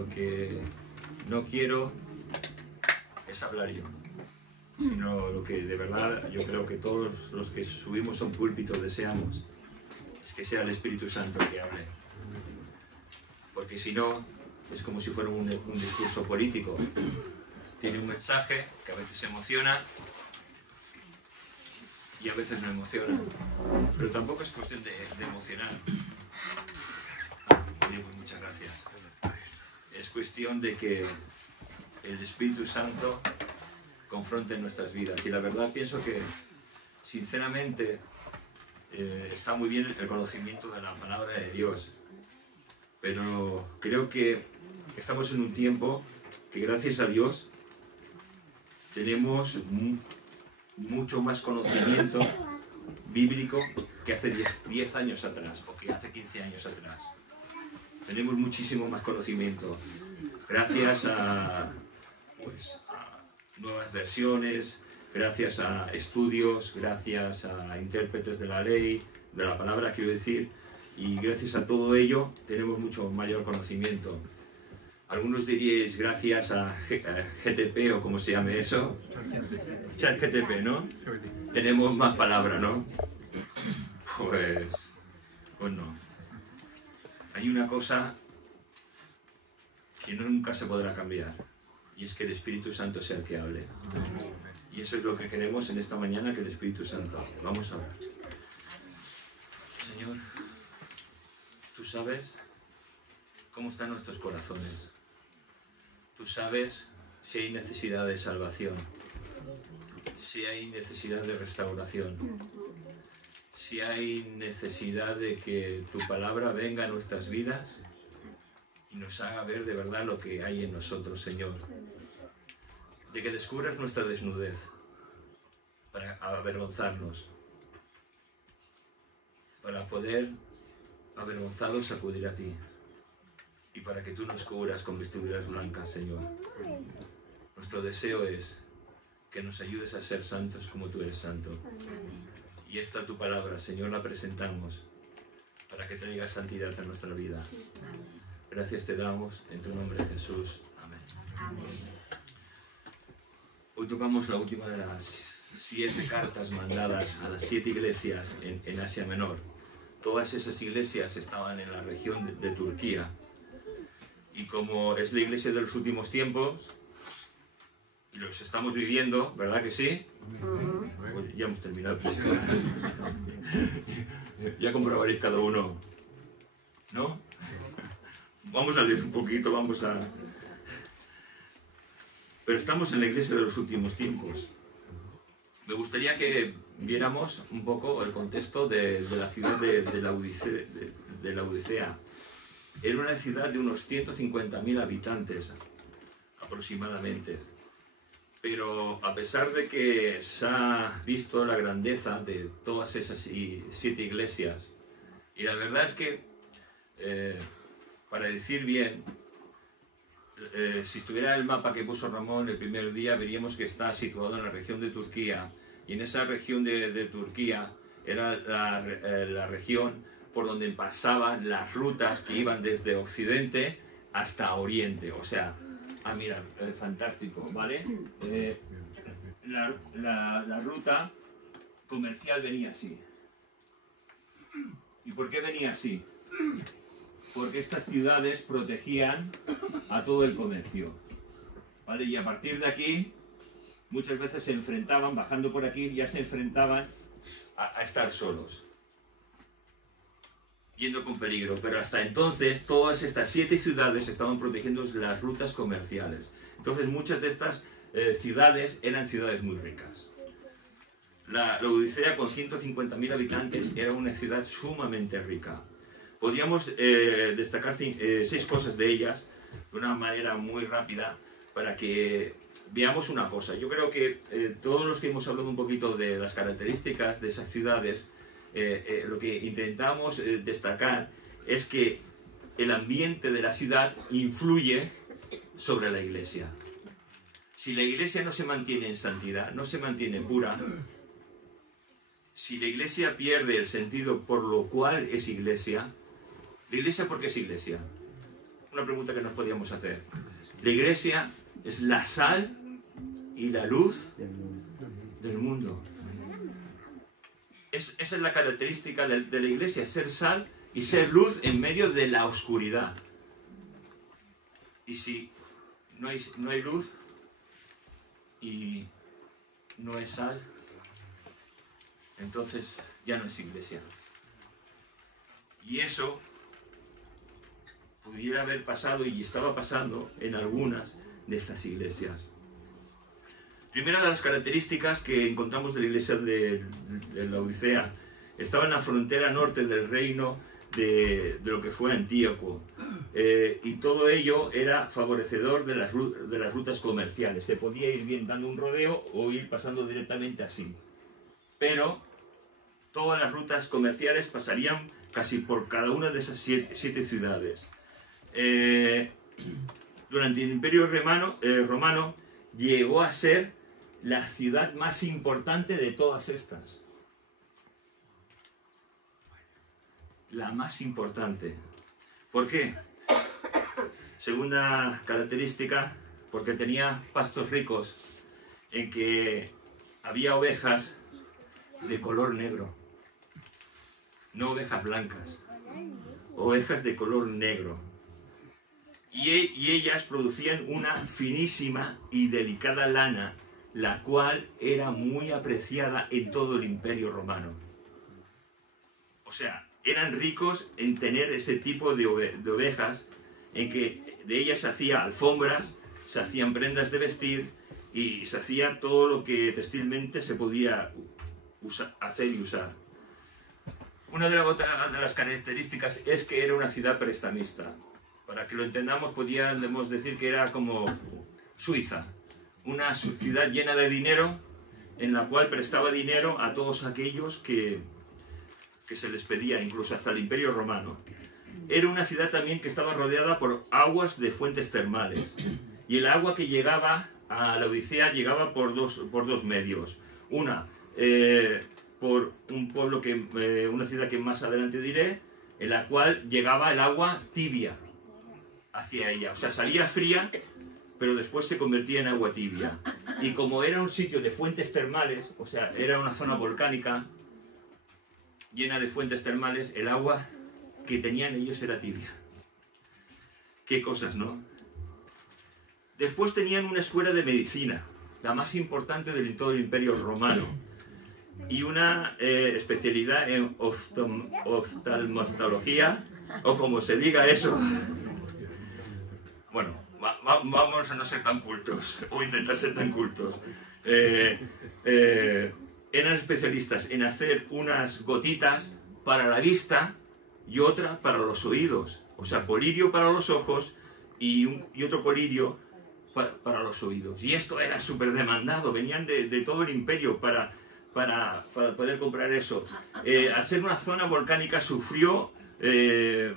lo que no quiero es hablar yo, sino lo que de verdad yo creo que todos los que subimos a un púlpito deseamos es que sea el Espíritu Santo que hable. Porque si no, es como si fuera un discurso político. Tiene un mensaje que a veces emociona y a veces no emociona. Pero tampoco es cuestión de emocionar. Oye, pues muchas gracias. Es cuestión de que el Espíritu Santo confronte nuestras vidas. Y la verdad pienso que, sinceramente, está muy bien el conocimiento de la palabra de Dios. Pero creo que estamos en un tiempo que, gracias a Dios, tenemos mucho más conocimiento bíblico que hace 10 años atrás o que hace 15 años atrás. Tenemos muchísimo más conocimiento gracias a nuevas versiones, gracias a estudios, gracias a intérpretes de la ley, de la palabra, quiero decir, y gracias a todo ello tenemos mucho mayor conocimiento. Algunos diríais gracias a GTP o como se llame eso, ChatGTP, ¿no? Tenemos más palabra, ¿no? Pues no. Hay una cosa que nunca se podrá cambiar, y es que el Espíritu Santo sea el que hable. Y eso es lo que queremos en esta mañana, que el Espíritu Santo. Vamos a orar. Señor, tú sabes cómo están nuestros corazones. Tú sabes si hay necesidad de salvación, si hay necesidad de restauración, si hay necesidad de que tu palabra venga a nuestras vidas y nos haga ver de verdad lo que hay en nosotros, Señor. De que descubras nuestra desnudez para avergonzarnos, para poder, avergonzados, acudir a ti. Y para que tú nos cubras con vestiduras blancas, Señor. Nuestro deseo es que nos ayudes a ser santos como tú eres santo. Y esta tu palabra, Señor, la presentamos para que traigas santidad a nuestra vida. Gracias te damos en tu nombre, Jesús. Amén. Hoy tocamos la última de las 7 cartas mandadas a las 7 iglesias en Asia Menor. Todas esas iglesias estaban en la región de Turquía. Y como es la iglesia de los últimos tiempos, y los estamos viviendo, ¿verdad que sí? Pues ya hemos terminado. Ya comprobaréis cada uno, ¿no? Vamos a leer un poquito, Pero estamos en la iglesia de los últimos tiempos. Me gustaría que viéramos un poco el contexto de la ciudad de la Odisea. Era una ciudad de unos 150.000 habitantes, aproximadamente. Pero a pesar de que se ha visto la grandeza de todas esas 7 iglesias, y la verdad es que, para decir bien, si estuviera el mapa que puso Ramón el primer día, veríamos que está situado en la región de Turquía, y en esa región de Turquía era la región por donde pasaban las rutas que iban desde Occidente hasta Oriente. O sea, mira, fantástico, ¿vale? La ruta comercial venía así. ¿Y por qué venía así? Porque estas ciudades protegían a todo el comercio, ¿vale? Y a partir de aquí, muchas veces se enfrentaban, bajando por aquí, ya se enfrentaban a estar solos, yendo con peligro. Pero hasta entonces todas estas 7 ciudades estaban protegiendo las rutas comerciales. Entonces muchas de estas ciudades eran ciudades muy ricas. La Odisea, con 150.000 habitantes, era una ciudad sumamente rica. Podríamos destacar 6 cosas de ellas de una manera muy rápida para que veamos una cosa. Yo creo que todos los que hemos hablado un poquito de las características de esas ciudades, lo que intentamos destacar es que el ambiente de la ciudad influye sobre la iglesia. Si la iglesia no se mantiene en santidad, no se mantiene pura, si la iglesia pierde el sentido por lo cual es iglesia, ¿la iglesia por qué es iglesia? una pregunta que nos podíamos hacer. La Iglesia es la sal y la luz del mundo. Esa es la característica de la Iglesia, ser sal y ser luz en medio de la oscuridad. Y si no hay luz y no es sal, entonces ya no es Iglesia. Y eso pudiera haber pasado y estaba pasando en algunas de estas iglesias. Primera de las características que encontramos de la iglesia de Laodicea estaba en la frontera norte del reino de lo que fue Antíoco, y todo ello era favorecedor de las rutas comerciales. Se podía ir bien dando un rodeo o ir pasando directamente así, pero todas las rutas comerciales pasarían casi por cada una de esas siete ciudades. Durante el Imperio Romano llegó a ser la ciudad más importante de todas estas. La más importante. ¿Por qué? Segunda característica, porque tenía pastos ricos en que había ovejas de color negro. No ovejas blancas, ovejas de color negro. Y ellas producían una finísima y delicada lana, la cual era muy apreciada en todo el Imperio Romano. O sea, eran ricos en tener ese tipo de ovejas, en que de ellas se hacían alfombras, se hacían prendas de vestir y se hacía todo lo que textilmente se podía hacer y usar. Una de las características es que era una ciudad prestamista. Para que lo entendamos, podríamos decir que era como Suiza, una ciudad llena de dinero, en la cual prestaba dinero a todos aquellos que se les pedía, incluso hasta el Imperio Romano. Era una ciudad también que estaba rodeada por aguas de fuentes termales, y el agua que llegaba a Laodicea llegaba por dos medios. Una, por un pueblo una ciudad que más adelante diré, en la cual llegaba el agua tibia hacia ella. O sea, salía fría, pero después se convertía en agua tibia. Y como era un sitio de fuentes termales, o sea, era una zona volcánica llena de fuentes termales, el agua que tenían ellos era tibia. Qué cosas, ¿no? Después tenían una escuela de medicina, la más importante de todo el Imperio Romano, y una especialidad en oftalmología, o como se diga eso. Bueno, vamos a no ser tan cultos, o intentar ser tan cultos. Eran especialistas en hacer unas gotitas para la vista y otra para los oídos. O sea, colirio para los ojos y otro colirio para los oídos. Y esto era súper demandado, venían de todo el imperio para poder comprar eso. Al ser una zona volcánica sufrió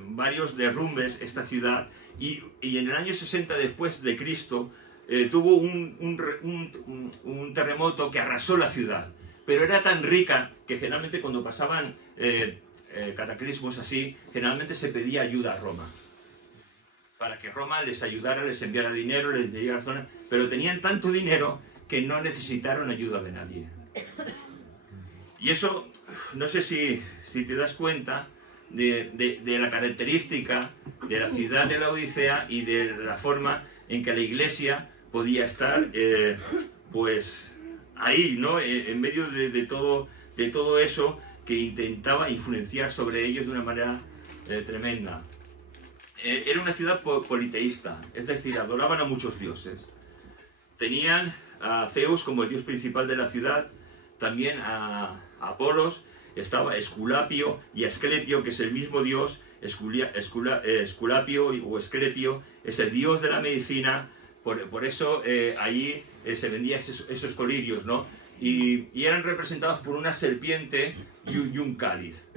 varios derrumbes esta ciudad, y en el año 60 después de Cristo tuvo un terremoto que arrasó la ciudad. Pero era tan rica que generalmente cuando pasaban cataclismos así, generalmente se pedía ayuda a Roma, para que Roma les ayudara, les enviara dinero, les enviara zona, pero tenían tanto dinero que no necesitaron ayuda de nadie. Y eso, no sé si te das cuenta de la característica de la ciudad de Laodicea y de la forma en que la iglesia podía estar, pues ahí, ¿no? En medio de todo eso que intentaba influenciar sobre ellos de una manera tremenda. Era una ciudad politeísta, es decir, adoraban a muchos dioses. Tenían a Zeus como el dios principal de la ciudad, también a Apolos, estaba Esculapio y Asclepio, que es el mismo dios. Esculapio o Esclepio es el dios de la medicina, por eso allí se vendían esos colirios, ¿no? Y eran representados por una serpiente y un cáliz.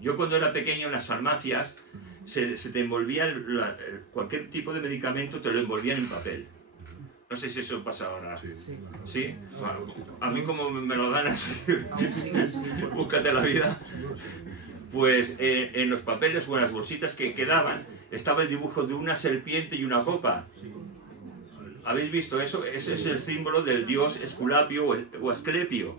Yo cuando era pequeño en las farmacias se te envolvían cualquier tipo de medicamento, te lo envolvían en papel. No sé si eso pasa ahora. ¿Sí? Bueno, a mí como me lo dan así, búscate la vida. Pues en los papeles o en las bolsitas que quedaban, estaba el dibujo de una serpiente y una copa. ¿Habéis visto eso? Ese es el símbolo del dios Esculapio o Asclepio.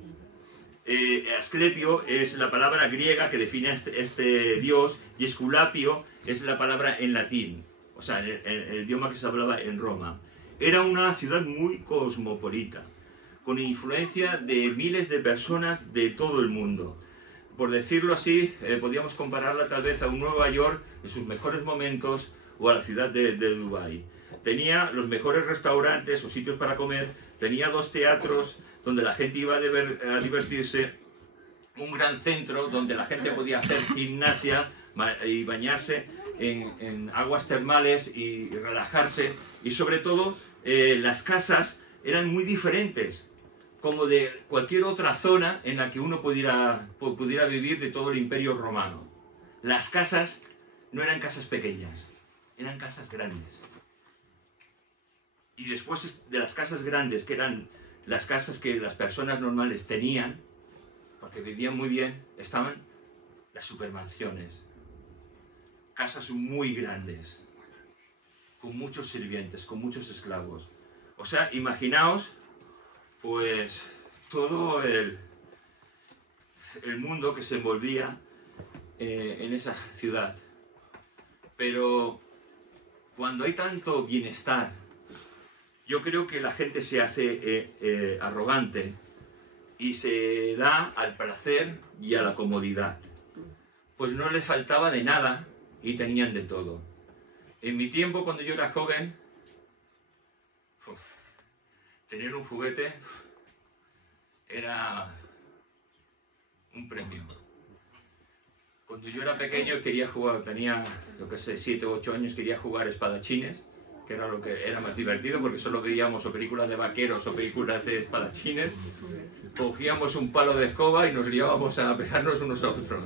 Asclepio es la palabra griega que define a este dios, y Esculapio es la palabra en latín, o sea, el idioma que se hablaba en Roma. Era una ciudad muy cosmopolita, con influencia de miles de personas de todo el mundo. Por decirlo así, podríamos compararla tal vez a un Nueva York en sus mejores momentos o a la ciudad de Dubái. Tenía los mejores restaurantes o sitios para comer, tenía 2 teatros donde la gente iba a divertirse, un gran centro donde la gente podía hacer gimnasia y bañarse en aguas termales y relajarse, y sobre todo las casas eran muy diferentes, como de cualquier otra zona en la que uno pudiera vivir de todo el Imperio Romano. Las casas no eran casas pequeñas, eran casas grandes. Y después de las casas grandes, que eran las casas que las personas normales tenían, porque vivían muy bien, estaban las supermansiones. Casas muy grandes, con muchos sirvientes, con muchos esclavos. O sea, imaginaos, pues, todo el mundo que se envolvía en esa ciudad. Pero cuando hay tanto bienestar, yo creo que la gente se hace arrogante y se da al placer y a la comodidad. Pues no les faltaba de nada y tenían de todo. En mi tiempo, cuando yo era joven, tener un juguete era un premio. Cuando yo era pequeño quería jugar, tenía, yo qué sé, 7 o 8 años, quería jugar espadachines, que era lo que era más divertido, porque solo veíamos o películas de vaqueros o películas de espadachines. Cogíamos un palo de escoba y nos liábamos a pegarnos unos a otros.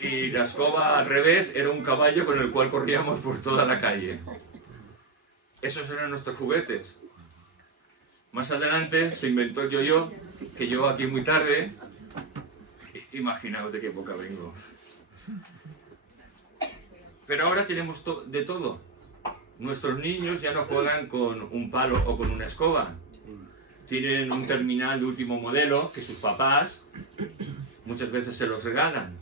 Y la escoba al revés era un caballo con el cual corríamos por toda la calle. Esos eran nuestros juguetes. Más adelante se inventó el yo-yo, que llegó aquí muy tarde. Imaginaos de qué época vengo. Pero ahora tenemos de todo. Nuestros niños ya no juegan con un palo o con una escoba. Tienen un terminal de último modelo que sus papás muchas veces se los regalan.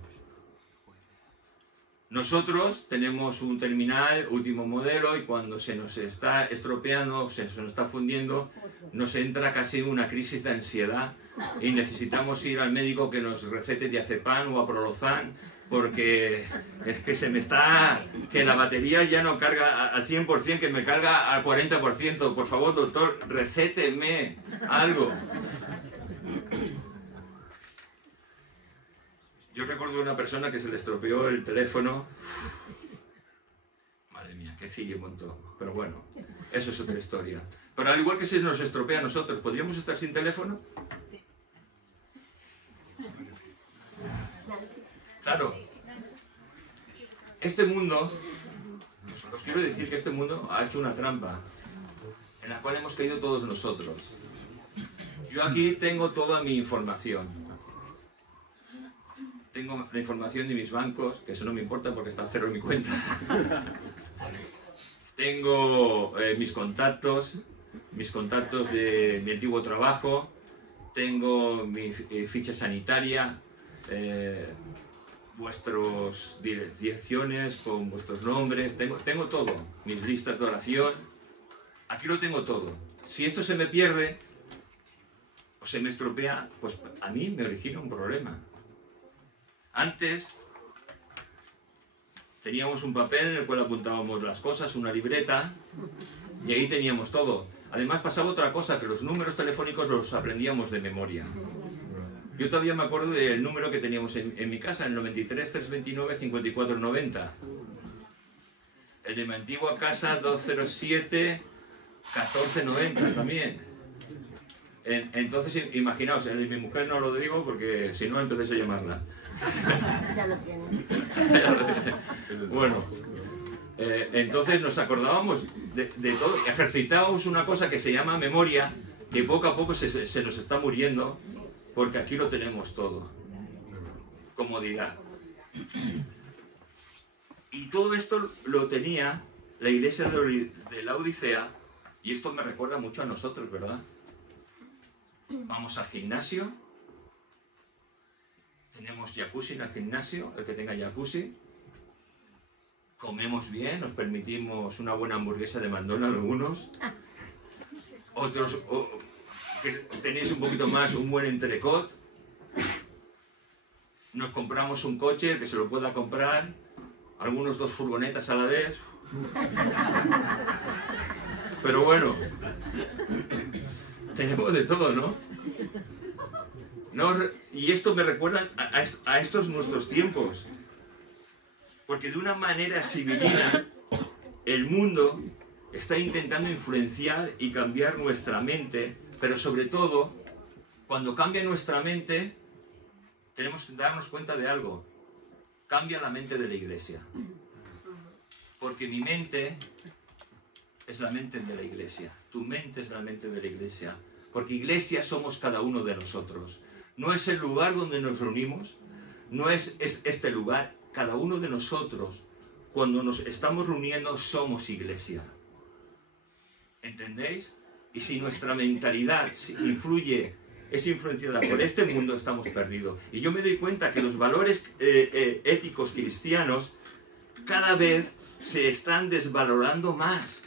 Nosotros tenemos un terminal último modelo y cuando se nos está estropeando, se nos está fundiendo, nos entra casi una crisis de ansiedad y necesitamos ir al médico que nos recete diazepam o aprolozan, porque es que que la batería ya no carga al 100%, que me carga al 40%. Por favor, doctor, recéteme algo. Yo recuerdo una persona que se le estropeó el teléfono. Madre mía, qué cillo montó. Pero bueno, eso es otra historia. Pero al igual que se nos estropea a nosotros, ¿podríamos estar sin teléfono? Claro. Este mundo, os quiero decir que este mundo ha hecho una trampa en la cual hemos caído todos nosotros. Yo aquí tengo toda mi información. Tengo la información de mis bancos, que eso no me importa porque está a cero en mi cuenta. Tengo mis contactos de mi antiguo trabajo. Tengo mi ficha sanitaria, vuestras direcciones con vuestros nombres. Tengo todo, mis listas de oración. Aquí lo tengo todo. Si esto se me pierde o se me estropea, pues a mí me origina un problema. Antes teníamos un papel en el cual apuntábamos las cosas, una libreta, y ahí teníamos todo. Además pasaba otra cosa, que los números telefónicos los aprendíamos de memoria. Yo todavía me acuerdo del número que teníamos en mi casa, el 93 329 5490. El de mi antigua casa, 207 1490 también. Entonces, imaginaos, el de mi mujer no lo digo porque si no empecéis a llamarla. Ya lo tiene. Bueno, entonces nos acordábamos de todo, ejercitábamos una cosa que se llama memoria, que poco a poco se nos está muriendo, porque aquí lo tenemos todo. Comodidad. Y todo esto lo tenía la iglesia de Laodicea, y esto me recuerda mucho a nosotros, ¿verdad? Vamos al gimnasio, tenemos jacuzzi en el gimnasio, el que tenga jacuzzi, comemos bien, nos permitimos una buena hamburguesa de McDonald's algunos, otros que tenéis un poquito más, un buen entrecot, nos compramos un coche que se lo pueda comprar, algunos 2 furgonetas a la vez, pero bueno, tenemos de todo, ¿no? Y esto me recuerda a estos nuestros tiempos, porque de una manera similar el mundo está intentando influenciar y cambiar nuestra mente, pero sobre todo, cuando cambia nuestra mente, tenemos que darnos cuenta de algo: cambia la mente de la iglesia, porque mi mente es la mente de la iglesia, tu mente es la mente de la iglesia, porque iglesia somos cada uno de nosotros. No es el lugar donde nos reunimos, no es este lugar. Cada uno de nosotros, cuando nos estamos reuniendo, somos iglesia. ¿Entendéis? Y si nuestra mentalidad es influenciada por este mundo, estamos perdidos. Y yo me doy cuenta que los valores éticos cristianos cada vez se están desvalorando más.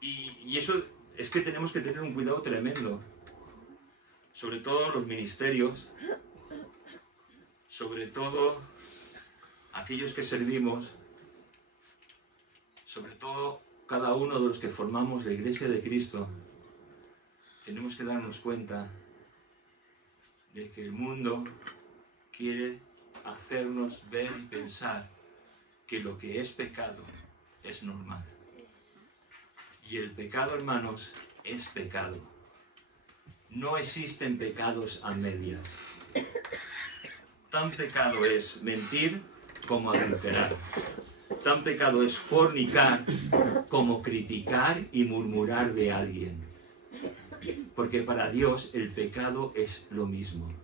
Y eso es que tenemos que tener un cuidado tremendo. Sobre todo los ministerios, sobre todo aquellos que servimos, sobre todo cada uno de los que formamos la Iglesia de Cristo, tenemos que darnos cuenta de que el mundo quiere hacernos ver y pensar que lo que es pecado es normal. Y el pecado, hermanos, es pecado. No existen pecados a medias. Tan pecado es mentir como adulterar. Tan pecado es fornicar como criticar y murmurar de alguien. Porque para Dios el pecado es lo mismo.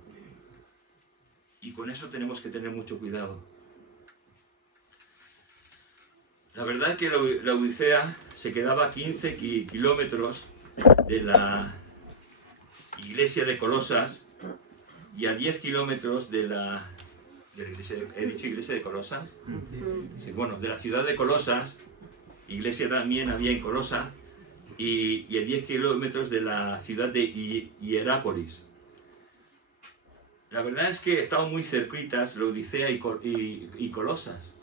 Y con eso tenemos que tener mucho cuidado. La verdad es que la Odisea se quedaba a 15 kilómetros de la iglesia de Colosas y a 10 kilómetros de la iglesia, ¿he dicho iglesia de Colosas? Sí, bueno, de la ciudad de Colosas, iglesia también había en Colosas, y a 10 kilómetros de la ciudad de Hierápolis. La verdad es que estaban muy cerquitas la Odisea y Colosas.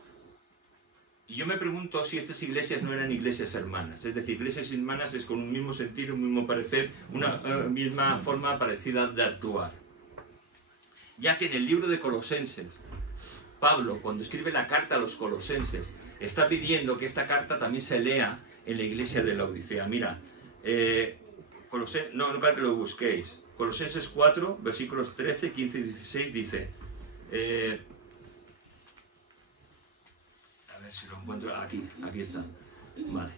Y yo me pregunto si estas iglesias no eran iglesias hermanas. Es decir, iglesias hermanas es con un mismo sentir, un mismo parecer, una misma forma parecida de actuar. Ya que en el libro de Colosenses, Pablo, cuando escribe la carta a los colosenses, está pidiendo que esta carta también se lea en la iglesia de la Odisea. Mira, no para que lo busquéis. Colosenses 4, versículos 13, 15 y 16 dice... si lo encuentro, aquí está. Vale.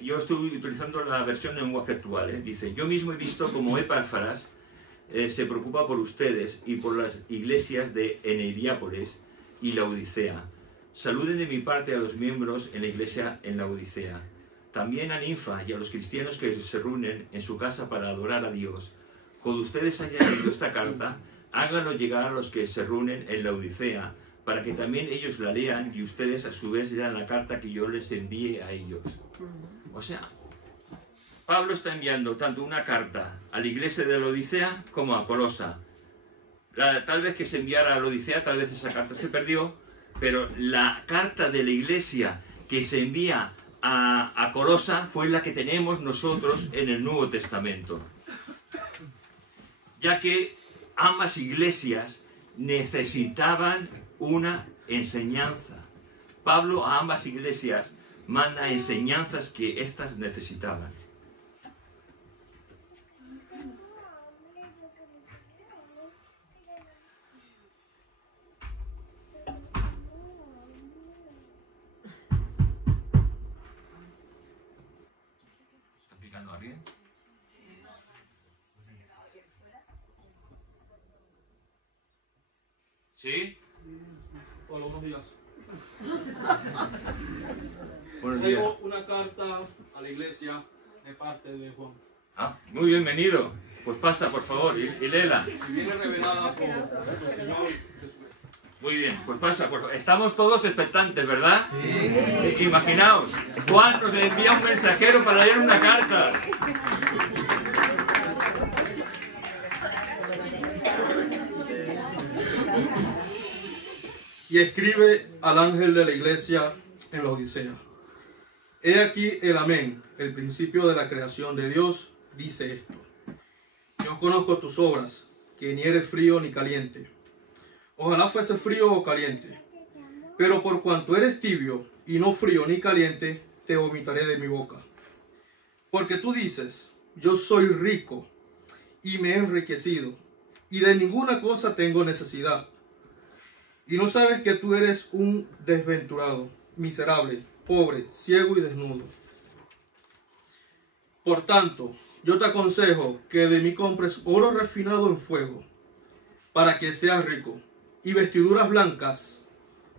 Yo estoy utilizando la versión en lenguaje actual. Dice: yo mismo he visto como Epáfras se preocupa por ustedes y por las iglesias de Hierápolis y la Odisea. Saluden de mi parte a los miembros en la iglesia en la Odisea. También a Ninfa y a los cristianos que se reúnen en su casa para adorar a Dios. Cuando ustedes hayan leído esta carta, háganlo llegar a los que se reúnen en la Odisea, para que también ellos la lean y ustedes a su vez lean la carta que yo les envíe a ellos. O sea, Pablo está enviando tanto una carta a la iglesia de la Odisea como a Colosa. Tal vez que se enviara a la Odisea, tal vez esa carta se perdió, pero la carta de la iglesia que se envía a Colosa fue la que tenemos nosotros en el Nuevo Testamento. Ya que ambas iglesias necesitaban una enseñanza. Pablo a ambas iglesias manda enseñanzas que éstas necesitaban. ¿Está picando alguien? ¿Sí? Hola, buenos días. Buenos días. Tengo una carta a la iglesia de parte de Juan. Ah, muy bienvenido. Pues pasa, por favor, y léela. Y viene revelada por el Señor Jesucristo. Muy bien, pues pasa, por favor. Estamos todos expectantes, ¿verdad? Sí. Imaginaos, Juan nos envía un mensajero para leer una carta. Y escribe al ángel de la iglesia en la Odisea. He aquí el amén, el principio de la creación de Dios, dice esto. Yo conozco tus obras, que ni eres frío ni caliente. Ojalá fuese frío o caliente. Pero por cuanto eres tibio y no frío ni caliente, te vomitaré de mi boca. Porque tú dices, yo soy rico y me he enriquecido, y de ninguna cosa tengo necesidad. Y no sabes que tú eres un desventurado, miserable, pobre, ciego y desnudo. Por tanto, yo te aconsejo que de mí compres oro refinado en fuego, para que seas rico, y vestiduras blancas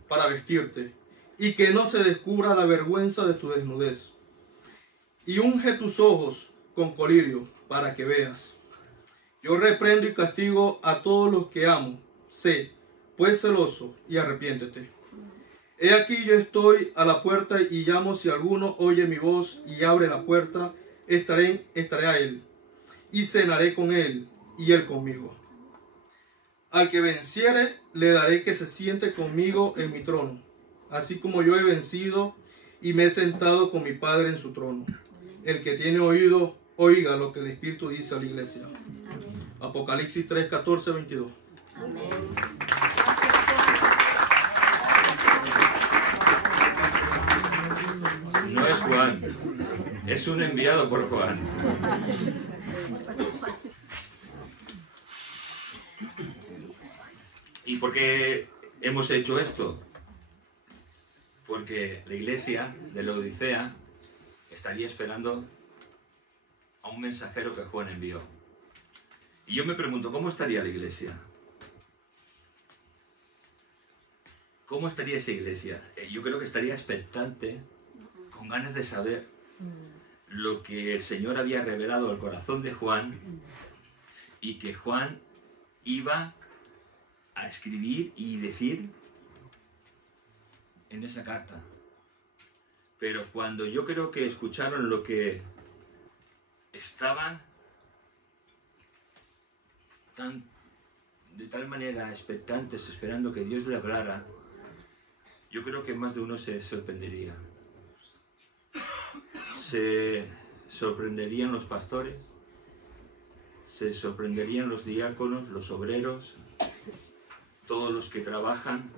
para vestirte, y que no se descubra la vergüenza de tu desnudez. Y unge tus ojos con colirio, para que veas. Yo reprendo y castigo a todos los que amo. Sé, pues celoso, y arrepiéntete. He aquí yo estoy a la puerta y llamo. Si alguno oye mi voz y abre la puerta, estaré a él, y cenaré con él, y él conmigo. Al que venciere, le daré que se siente conmigo en mi trono, así como yo he vencido y me he sentado con mi Padre en su trono. El que tiene oído, oiga lo que el Espíritu dice a la iglesia. Amén. Apocalipsis 3, 14, 22. Amén. No es Juan, es un enviado por Juan. ¿Y por qué hemos hecho esto? Porque la iglesia de la Odisea estaría esperando a un mensajero que Juan envió. Y yo me pregunto, ¿cómo estaría la iglesia? ¿Cómo estaría esa iglesia? Yo creo que estaría expectante, con ganas de saber lo que el Señor había revelado al corazón de Juan y que Juan iba a escribir y decir en esa carta. Pero cuando yo creo que escucharon lo que estaban de tal manera expectantes, esperando que Dios le hablara, yo creo que más de uno se sorprendería. Se sorprenderían los pastores, se sorprenderían los diáconos, los obreros, todos los que trabajan,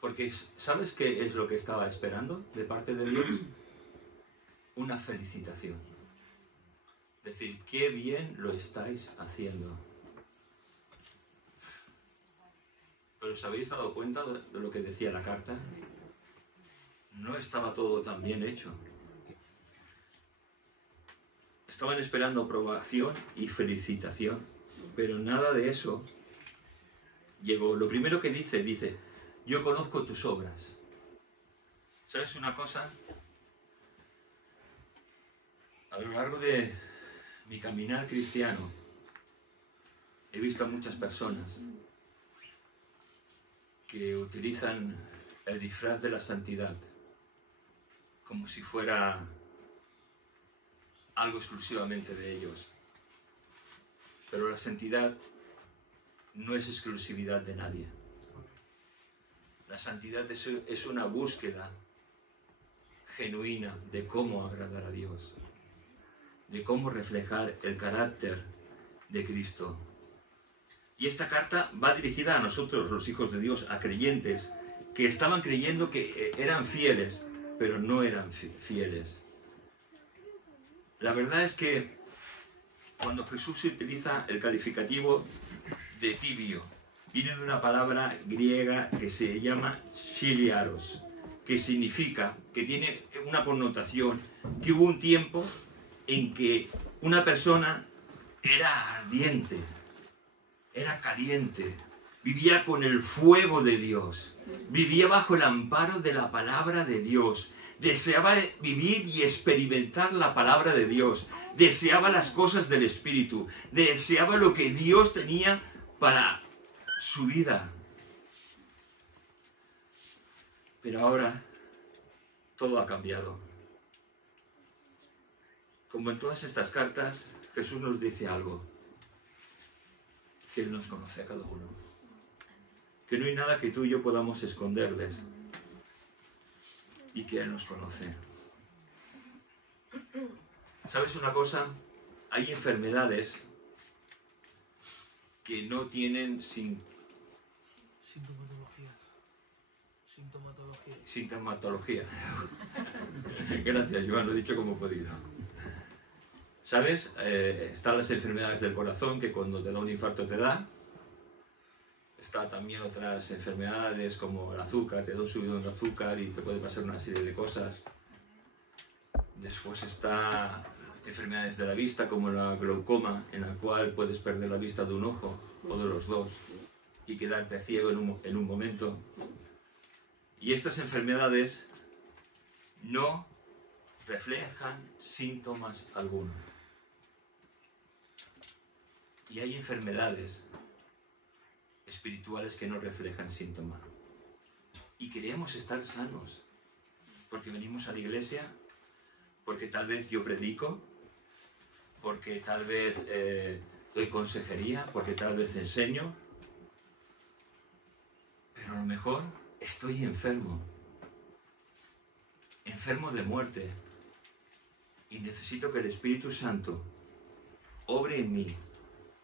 porque ¿sabes qué es lo que estaba esperando de parte de Dios? Una felicitación. Decir, qué bien lo estáis haciendo. ¿Pero os habéis dado cuenta de lo que decía la carta? No estaba todo tan bien hecho. Estaban esperando aprobación y felicitación, pero nada de eso llegó. Lo primero que dice, yo conozco tus obras. ¿Sabes una cosa? A lo largo de mi caminar cristiano, he visto a muchas personas que utilizan el disfraz de la santidad como si fuera algo exclusivamente de ellos. Pero la santidad no es exclusividad de nadie. La santidad es una búsqueda genuina de cómo agradar a Dios, de cómo reflejar el carácter de Cristo. Y esta carta va dirigida a nosotros, los hijos de Dios, a creyentes que estaban creyendo que eran fieles, pero no eran fieles. La verdad es que cuando Jesús utiliza el calificativo de tibio, viene de una palabra griega que se llama chiliaros, que significa, que tiene una connotación, que hubo un tiempo en que una persona era ardiente, era caliente, vivía con el fuego de Dios, vivía bajo el amparo de la palabra de Dios, deseaba vivir y experimentar la palabra de Dios, deseaba las cosas del Espíritu, deseaba lo que Dios tenía para su vida. Pero ahora todo ha cambiado. Como en todas estas cartas, Jesús nos dice algo, que Él nos conoce a cada uno, que no hay nada que tú y yo podamos esconderles, y que Él nos conoce. ¿Sabes una cosa? Hay enfermedades que no tienen sintomatología. Gracias, Joan, lo he dicho como he podido. ¿Sabes? Están las enfermedades del corazón, que cuando te da un infarto te da. Está también otras enfermedades como el azúcar, te da un subidón de azúcar y te puede pasar una serie de cosas. Después está enfermedades de la vista como la glaucoma, en la cual puedes perder la vista de un ojo o de los dos y quedarte ciego en un momento. Y estas enfermedades no reflejan síntomas algunos. Y hay enfermedades espirituales que no reflejan síntomas. Y queremos estar sanos, porque venimos a la iglesia, porque tal vez yo predico, porque tal vez doy consejería, porque tal vez enseño, pero a lo mejor estoy enfermo de muerte, y necesito que el Espíritu Santo obre en mí,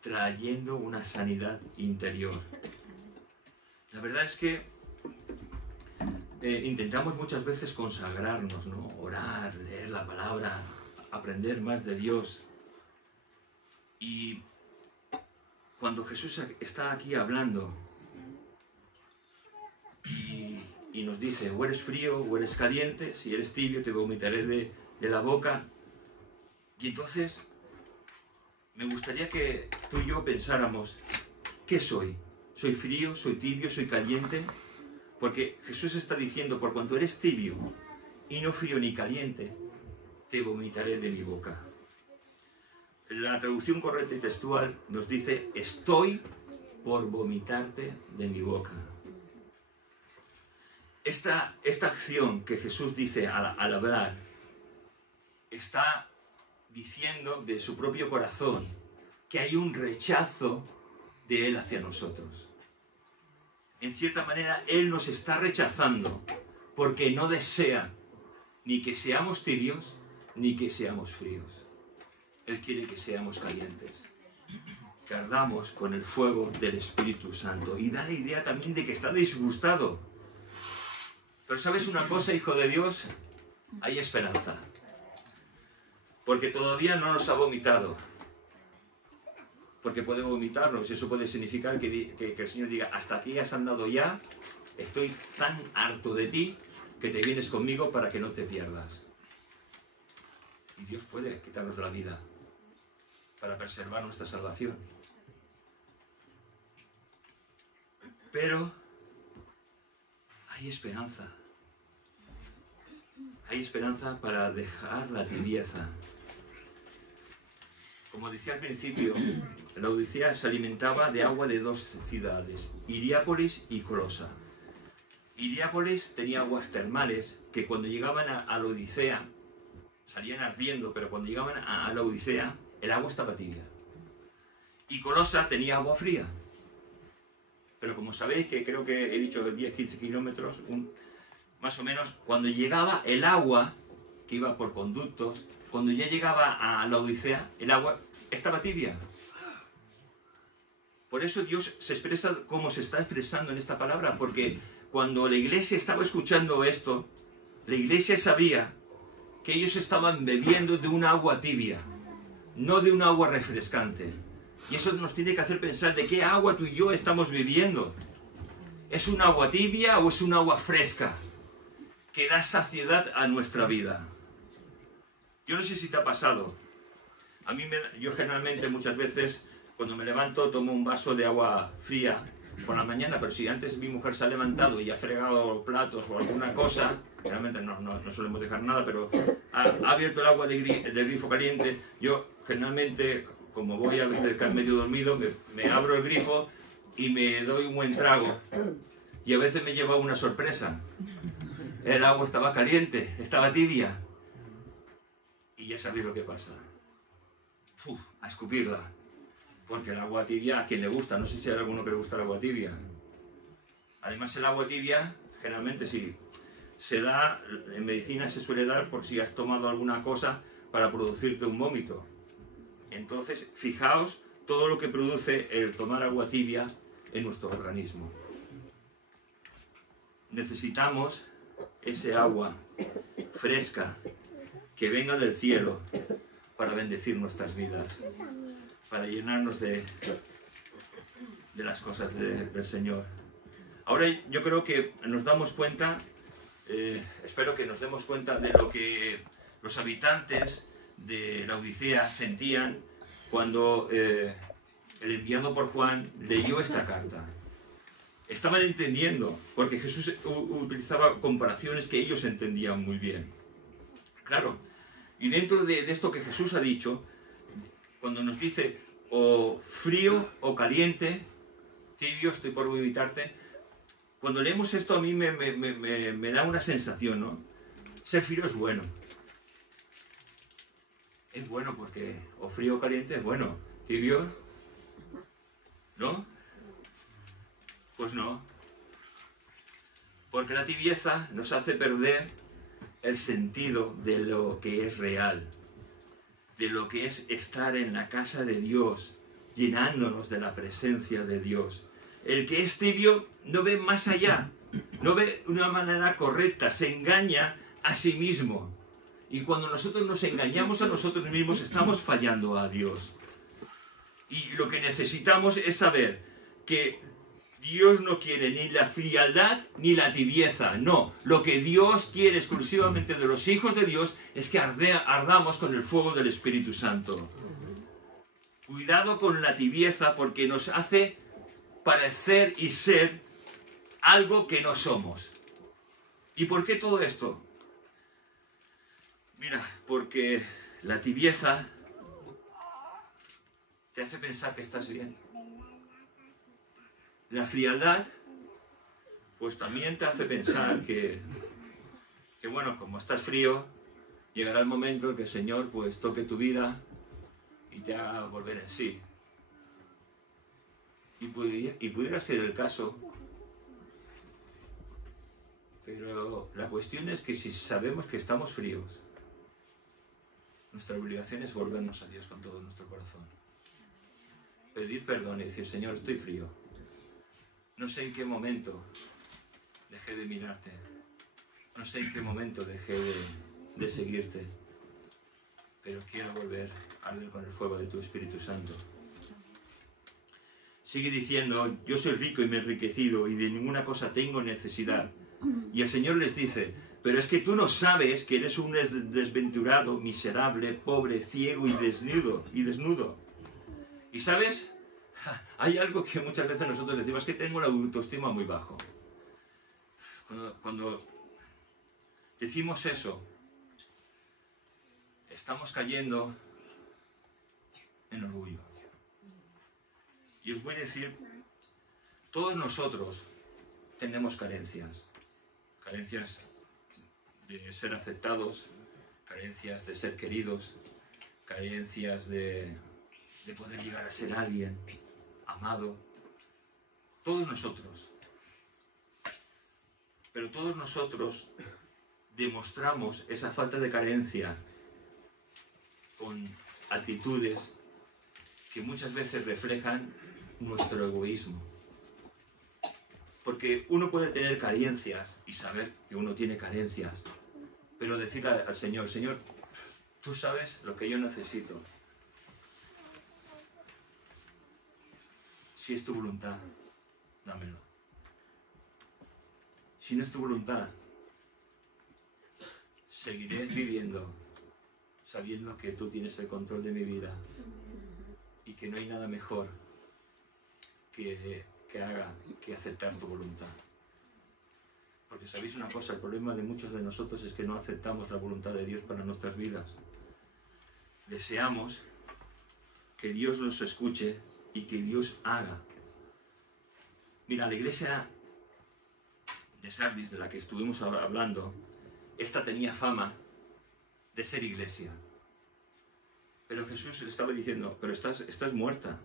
trayendo una sanidad interior. La verdad es que intentamos muchas veces consagrarnos, ¿no? Orar, leer la palabra, aprender más de Dios. Y cuando Jesús está aquí hablando y nos dice, o eres frío o eres caliente, si eres tibio te vomitaré de la boca. Y entonces me gustaría que tú y yo pensáramos, ¿qué soy? ¿Soy frío? ¿Soy tibio? ¿Soy caliente? Porque Jesús está diciendo, por cuanto eres tibio y no frío ni caliente, te vomitaré de mi boca. La traducción correcta y textual nos dice, estoy por vomitarte de mi boca. Esta acción que Jesús dice al hablar, está diciendo de su propio corazón que hay un rechazo de Él hacia nosotros. En cierta manera, Él nos está rechazando porque no desea ni que seamos tibios ni que seamos fríos. Él quiere que seamos calientes, que ardamos con el fuego del Espíritu Santo. Y da la idea también de que está disgustado. Pero ¿sabes una cosa, hijo de Dios? Hay esperanza. Porque todavía no nos ha vomitado. Porque puede vomitarnos. Eso puede significar que el Señor diga, hasta aquí has andado ya, estoy tan harto de ti que te vienes conmigo para que no te pierdas. Y Dios puede quitarnos la vida para preservar nuestra salvación. Pero hay esperanza. Hay esperanza para dejar la tibieza. Como decía al principio, la Odisea se alimentaba de agua de dos ciudades, Hierápolis y Colosa. Hierápolis tenía aguas termales que cuando llegaban a la Odisea salían ardiendo, pero cuando llegaban a la Odisea el agua estaba tibia. Y Colosa tenía agua fría. Pero como sabéis, que creo que he dicho 10-15 kilómetros, más o menos, cuando llegaba el agua, que iba por conductos, cuando ya llegaba a la Odisea, el agua estaba tibia. Por eso Dios se expresa como se está expresando en esta palabra, porque cuando la iglesia estaba escuchando esto, la iglesia sabía que ellos estaban bebiendo de un agua tibia, no de un agua refrescante. Y eso nos tiene que hacer pensar de qué agua tú y yo estamos bebiendo. ¿Es un agua tibia o es un agua fresca que da saciedad a nuestra vida? Yo no sé si te ha pasado. Yo generalmente muchas veces cuando me levanto tomo un vaso de agua fría por la mañana, pero si antes mi mujer se ha levantado y ha fregado platos o alguna cosa, realmente no solemos dejar nada, pero ha abierto el agua del grifo caliente, yo generalmente, como voy a veces medio dormido, me abro el grifo y me doy un buen trago. Y a veces me lleva una sorpresa. El agua estaba caliente, estaba tibia. Y ya sabéis lo que pasa. A escupirla. Porque el agua tibia, ¿a quién le gusta? No sé si hay alguno que le gusta el agua tibia. Además, el agua tibia, generalmente sí, se da, en medicina se suele dar por si has tomado alguna cosa para producirte un vómito. Entonces, fijaos todo lo que produce el tomar agua tibia en nuestro organismo. Necesitamos ese agua fresca que venga del cielo para bendecir nuestras vidas, para llenarnos de las cosas del Señor. Ahora yo creo que nos damos cuenta, espero que nos demos cuenta de lo que los habitantes de la Odisea sentían cuando el enviado por Juan leyó esta carta. Estaban entendiendo, porque Jesús utilizaba comparaciones que ellos entendían muy bien. Claro, y dentro de esto que Jesús ha dicho, cuando nos dice o frío o caliente, tibio, estoy por vomitarte, cuando leemos esto a mí me da una sensación, ¿no? Ser frío es bueno. Es bueno porque o frío o caliente es bueno. Tibio, ¿no? Pues no. Porque la tibieza nos hace perder el sentido de lo que es real, de lo que es estar en la casa de Dios, llenándonos de la presencia de Dios. El que es tibio no ve más allá, no ve de una manera correcta, se engaña a sí mismo. Y cuando nosotros nos engañamos a nosotros mismos, estamos fallando a Dios. Y lo que necesitamos es saber que Dios no quiere ni la frialdad ni la tibieza, no. Lo que Dios quiere exclusivamente de los hijos de Dios es que ardamos con el fuego del Espíritu Santo. Cuidado con la tibieza porque nos hace parecer y ser algo que no somos. ¿Y por qué todo esto? Mira, porque la tibieza te hace pensar que estás bien. La frialdad, pues también te hace pensar que bueno, como estás frío, llegará el momento en que el Señor pues toque tu vida y te haga volver en sí. Y pudiera ser el caso, pero la cuestión es que si sabemos que estamos fríos, nuestra obligación es volvernos a Dios con todo nuestro corazón. Pedir perdón y decir, Señor, estoy frío. No sé en qué momento dejé de mirarte. No sé en qué momento dejé de seguirte. Pero quiero volver a arder con el fuego de tu Espíritu Santo. Sigue diciendo, yo soy rico y me he enriquecido y de ninguna cosa tengo necesidad. Y el Señor les dice, pero es que tú no sabes que eres un desventurado, miserable, pobre, ciego y desnudo. ¿Y sabes? Hay algo que muchas veces nosotros decimos, es que tengo la autoestima muy bajo. Cuando decimos eso, estamos cayendo en orgullo. Y os voy a decir, todos nosotros tenemos carencias. Carencias de ser aceptados, carencias de ser queridos, carencias de poder llegar a ser alguien amado. Todos nosotros. Pero todos nosotros demostramos esa falta de carencia con actitudes que muchas veces reflejan nuestro egoísmo. Porque uno puede tener carencias y saber que uno tiene carencias, pero decirle al Señor, Señor, tú sabes lo que yo necesito. Si es tu voluntad, dámelo. Si no es tu voluntad, seguiré viviendo sabiendo que tú tienes el control de mi vida y que no hay nada mejor que que haga que aceptar tu voluntad. Porque sabéis una cosa, el problema de muchos de nosotros es que no aceptamos la voluntad de Dios para nuestras vidas. Deseamos que Dios nos escuche y que Dios haga. Mira, la iglesia de Sardis, de la que estuvimos hablando, esta tenía fama de ser iglesia. Pero Jesús le estaba diciendo, pero estás muerta.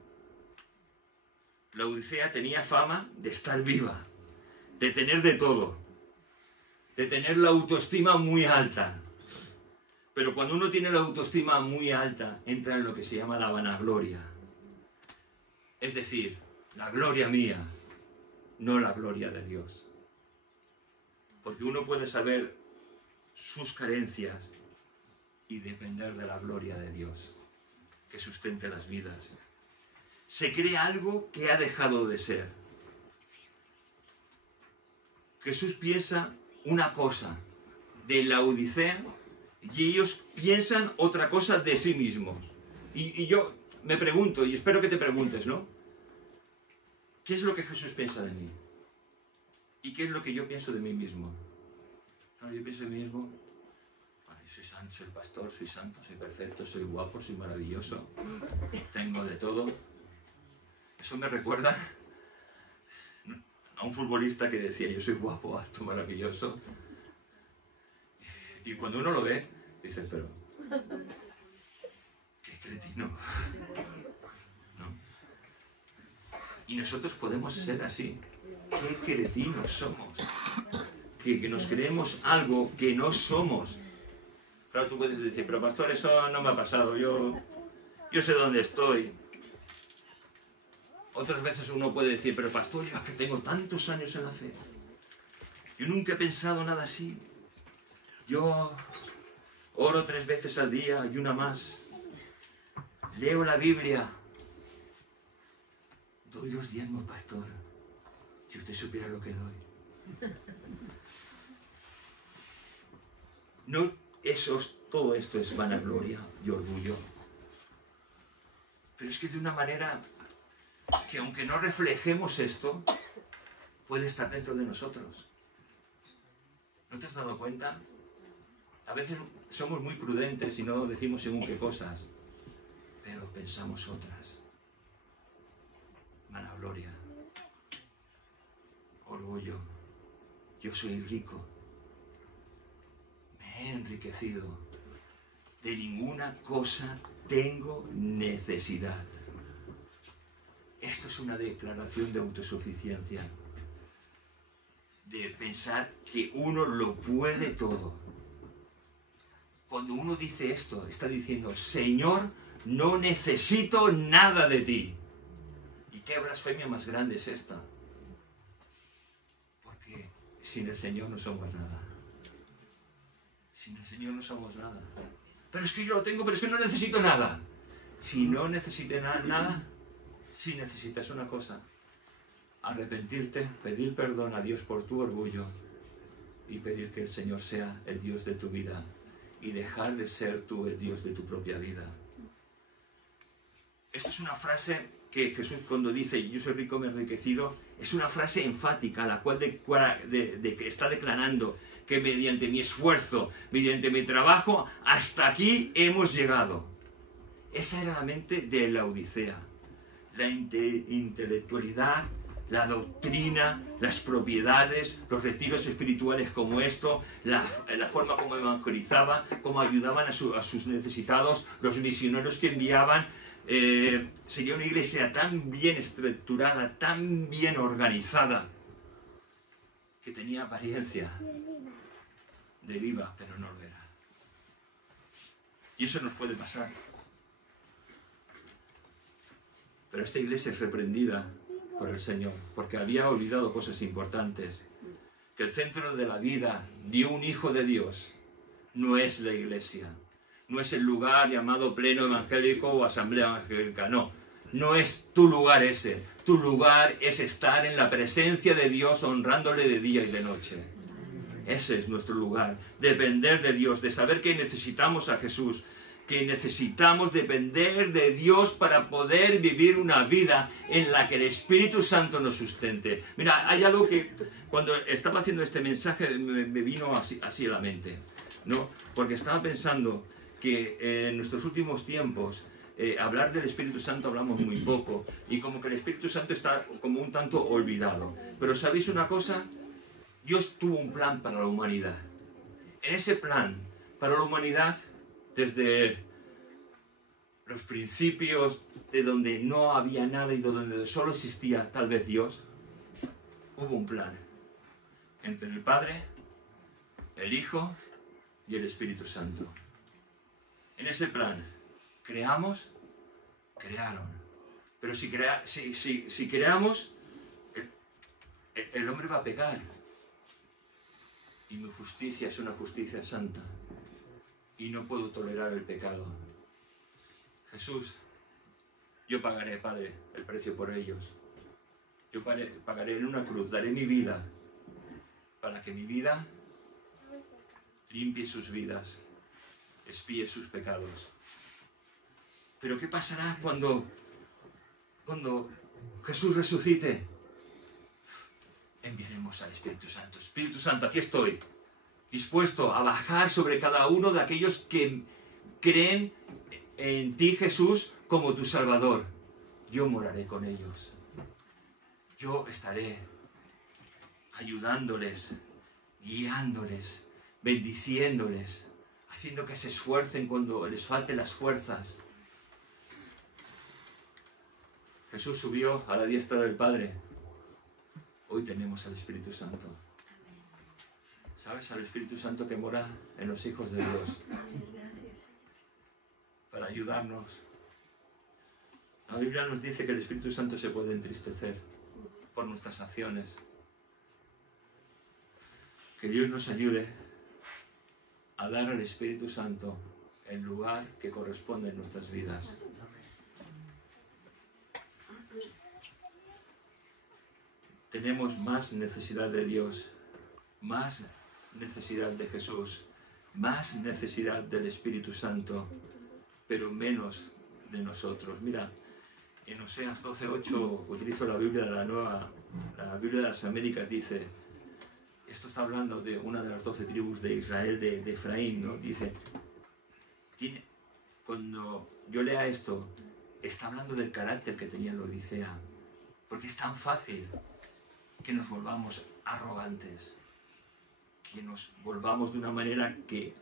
La Odisea tenía fama de estar viva, de tener de todo, de tener la autoestima muy alta. Pero cuando uno tiene la autoestima muy alta, entra en lo que se llama la vanagloria. Es decir, la gloria mía, no la gloria de Dios. Porque uno puede saber sus carencias y depender de la gloria de Dios, que sustente las vidas. Se cree algo que ha dejado de ser. Jesús piensa una cosa de la Odisea y ellos piensan otra cosa de sí mismos. Y yo me pregunto, y espero que te preguntes, ¿no? ¿Qué es lo que Jesús piensa de mí? ¿Y qué es lo que yo pienso de mí mismo? Claro, yo pienso de mí mismo, vale, soy santo, soy pastor, soy santo, soy perfecto, soy guapo, soy maravilloso, tengo de todo. Eso me recuerda a un futbolista que decía, yo soy guapo, alto, maravilloso. Y cuando uno lo ve, dice, pero qué cretino, ¿no? Y nosotros podemos ser así. Qué cretinos somos. Que nos creemos algo que no somos. Claro, tú puedes decir, pero pastor, eso no me ha pasado. Yo sé dónde estoy. Otras veces uno puede decir, pero pastor, yo es que tengo tantos años en la fe. Yo nunca he pensado nada así. Yo oro 3 veces al día y una más. Leo la Biblia. Doy los diezmos, pastor. Si usted supiera lo que doy. No, todo esto es vanagloria y orgullo. Pero es que de una manera que aunque no reflejemos esto, puede estar dentro de nosotros. ¿No te has dado cuenta? A veces somos muy prudentes y no decimos según qué cosas, pero pensamos otras. Vanagloria, orgullo, yo soy rico, me he enriquecido, de ninguna cosa tengo necesidad. Esto es una declaración de autosuficiencia, de pensar que uno lo puede todo. Cuando uno dice esto, está diciendo, Señor, no necesito nada de ti. ¿Y qué blasfemia más grande es esta? Porque sin el Señor no somos nada. Sin el Señor no somos nada. Pero es que yo lo tengo, pero es que no necesito nada. Si no necesitas nada, si necesitas una cosa, arrepentirte, pedir perdón a Dios por tu orgullo y pedir que el Señor sea el Dios de tu vida y dejar de ser tú el Dios de tu propia vida. Esto es una frase que Jesús cuando dice yo soy rico, me he enriquecido, es una frase enfática, la cual que está declarando que mediante mi esfuerzo, mediante mi trabajo, hasta aquí hemos llegado. Esa era la mente de la Odisea. La intelectualidad, la doctrina, las propiedades, los retiros espirituales como esto, la forma como evangelizaban, cómo ayudaban a sus necesitados, los misioneros que enviaban. Sería una iglesia tan bien estructurada, tan bien organizada, que tenía apariencia de viva, pero no lo era. Y eso nos puede pasar. Pero esta iglesia es reprendida por el Señor, porque había olvidado cosas importantes. Que el centro de la vida de un hijo de Dios no es la iglesia, no es el lugar llamado pleno evangélico o asamblea evangélica, no. No es tu lugar ese. Tu lugar es estar en la presencia de Dios honrándole de día y de noche. Ese es nuestro lugar. Depender de Dios, de saber que necesitamos a Jesús, que necesitamos depender de Dios para poder vivir una vida en la que el Espíritu Santo nos sustente. Mira, hay algo que cuando estaba haciendo este mensaje me vino así a la mente, ¿no? Porque estaba pensando que en nuestros últimos tiempos hablar del Espíritu Santo hablamos muy poco y como que el Espíritu Santo está como un tanto olvidado. Pero ¿sabéis una cosa? Dios tuvo un plan para la humanidad. En ese plan para la humanidad, desde los principios de donde no había nada y de donde solo existía tal vez Dios, hubo un plan entre el Padre, el Hijo y el Espíritu Santo. En ese plan creamos, crearon. Pero si creamos, el hombre va a pecar. Y mi justicia es una justicia santa. Y no puedo tolerar el pecado. Jesús, yo pagaré, Padre, el precio por ellos. Yo pagaré en una cruz, daré mi vida para que mi vida limpie sus vidas, expíe sus pecados. Pero ¿qué pasará cuando Jesús resucite? Enviaremos al Espíritu Santo. Espíritu Santo, aquí estoy, dispuesto a bajar sobre cada uno de aquellos que creen en ti, Jesús, como tu Salvador. Yo moraré con ellos. Yo estaré ayudándoles, guiándoles, bendiciéndoles, haciendo que se esfuercen cuando les falten las fuerzas. Jesús subió a la diestra del Padre. Hoy tenemos al Espíritu Santo. ¿Sabes? Al Espíritu Santo que mora en los hijos de Dios. Para ayudarnos. La Biblia nos dice que el Espíritu Santo se puede entristecer por nuestras acciones. Que Dios nos ayude a dar al Espíritu Santo el lugar que corresponde en nuestras vidas. Tenemos más necesidad de Dios, más necesidad de Jesús, más necesidad del Espíritu Santo, pero menos de nosotros. Mira, en Oseas 12:8, utilizo la Biblia de la Biblia de las Américas, dice, esto está hablando de una de las 12 tribus de Israel, de Efraín, ¿no? Dice, cuando yo lea esto, está hablando del carácter que tenía la Odisea, porque es tan fácil que nos volvamos arrogantes, que nos volvamos de una manera que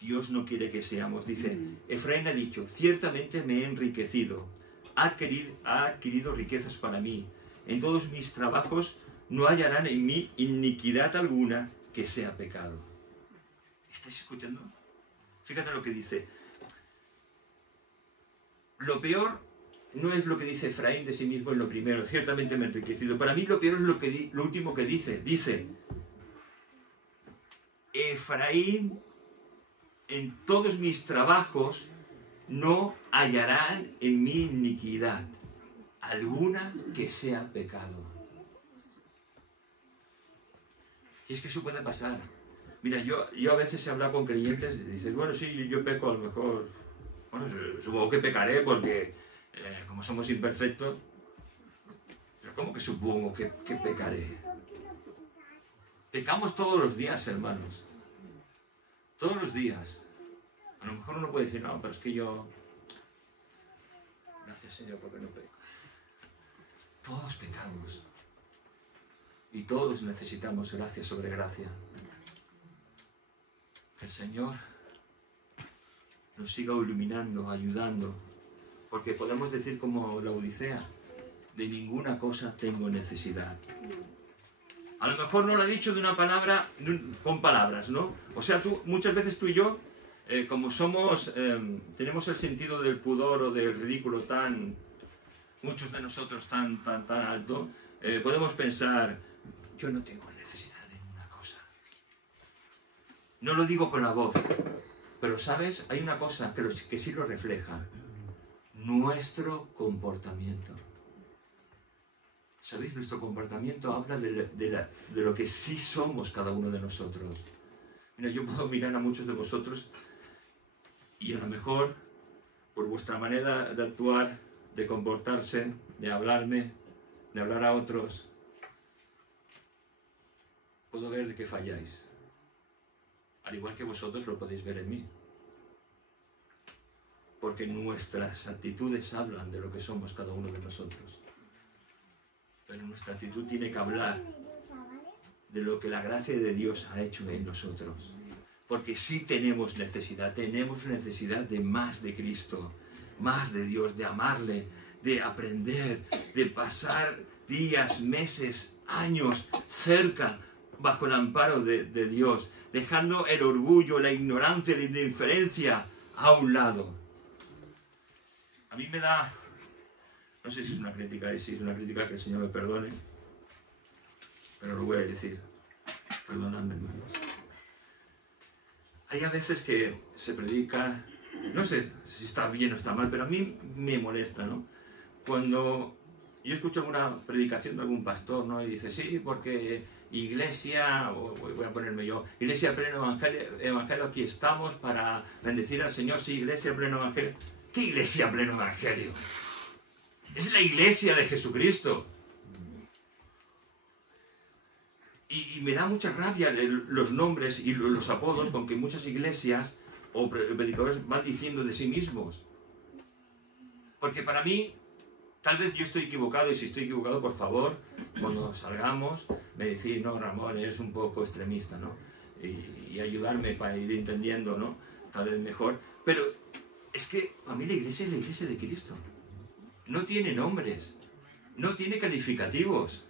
Dios no quiere que seamos. Dice, Efraín ha dicho, ciertamente me he enriquecido, ha adquirido riquezas para mí, en todos mis trabajos no hallarán en mí iniquidad alguna que sea pecado. ¿Estáis escuchando? Fíjate lo que dice. Lo peor no es lo que dice Efraín de sí mismo en lo primero, ciertamente me he enriquecido. Para mí lo peor es lo último que dice. Dice, Efraín, en todos mis trabajos no hallarán en mí iniquidad alguna que sea pecado. Y es que eso puede pasar. Mira, yo a veces he hablado con creyentes y dices, bueno, sí, yo peco, a lo mejor, bueno, supongo que pecaré porque como somos imperfectos, pero ¿cómo que supongo que pecaré? Pecamos todos los días, hermanos. Todos los días. A lo mejor uno puede decir, no, pero es que yo... Gracias, Señor, porque no peco. Todos pecamos. Y todos necesitamos gracia sobre gracia. Que el Señor nos siga iluminando, ayudando. Porque podemos decir como la Odisea, de ninguna cosa tengo necesidad. A lo mejor no lo ha dicho de una palabra, con palabras, ¿no? O sea, muchas veces tú y yo, como somos, tenemos el sentido del pudor o del ridículo muchos de nosotros tan alto, podemos pensar, yo no tengo necesidad de ninguna cosa. No lo digo con la voz, pero ¿sabes? Hay una cosa que sí lo refleja. Nuestro comportamiento. ¿Sabéis? Nuestro comportamiento habla de lo que sí somos cada uno de nosotros. Mira, yo puedo mirar a muchos de vosotros Y a lo mejor, por vuestra manera de actuar, de comportarse, de hablarme, de hablar a otros, puedo ver de que falláis. Al igual que vosotros lo podéis ver en mí. Porque nuestras actitudes hablan de lo que somos cada uno de nosotros. Pero nuestra actitud tiene que hablar de lo que la gracia de Dios ha hecho en nosotros. Porque sí tenemos necesidad de más de Cristo, más de Dios, de amarle, de aprender, de pasar días, meses, años cerca, bajo el amparo de Dios, dejando el orgullo, la ignorancia, la indiferencia a un lado. A mí me da, no sé si es una crítica, si es una crítica, que el Señor me perdone, pero lo voy a decir. Perdonadme, hermanos. Hay a veces que se predica, no sé si está bien o está mal, pero a mí me molesta, ¿no? Cuando yo escucho alguna predicación de algún pastor, ¿no? Y dice, sí, porque iglesia, voy a ponerme yo, iglesia pleno evangelio, aquí estamos para bendecir al Señor, sí, iglesia pleno evangelio. ¿Qué iglesia pleno evangelio? Es la iglesia de Jesucristo. Y me da mucha rabia los nombres y los apodos con que muchas iglesias o predicadores van diciendo de sí mismos. Porque para mí, tal vez yo estoy equivocado, y si estoy equivocado, por favor, cuando salgamos, me decís, no, Ramón, eres un poco extremista, ¿no? Y ayudarme para ir entendiendo, ¿no? Tal vez mejor. Pero es que a mí la iglesia es la iglesia de Cristo. No tiene nombres, no tiene calificativos.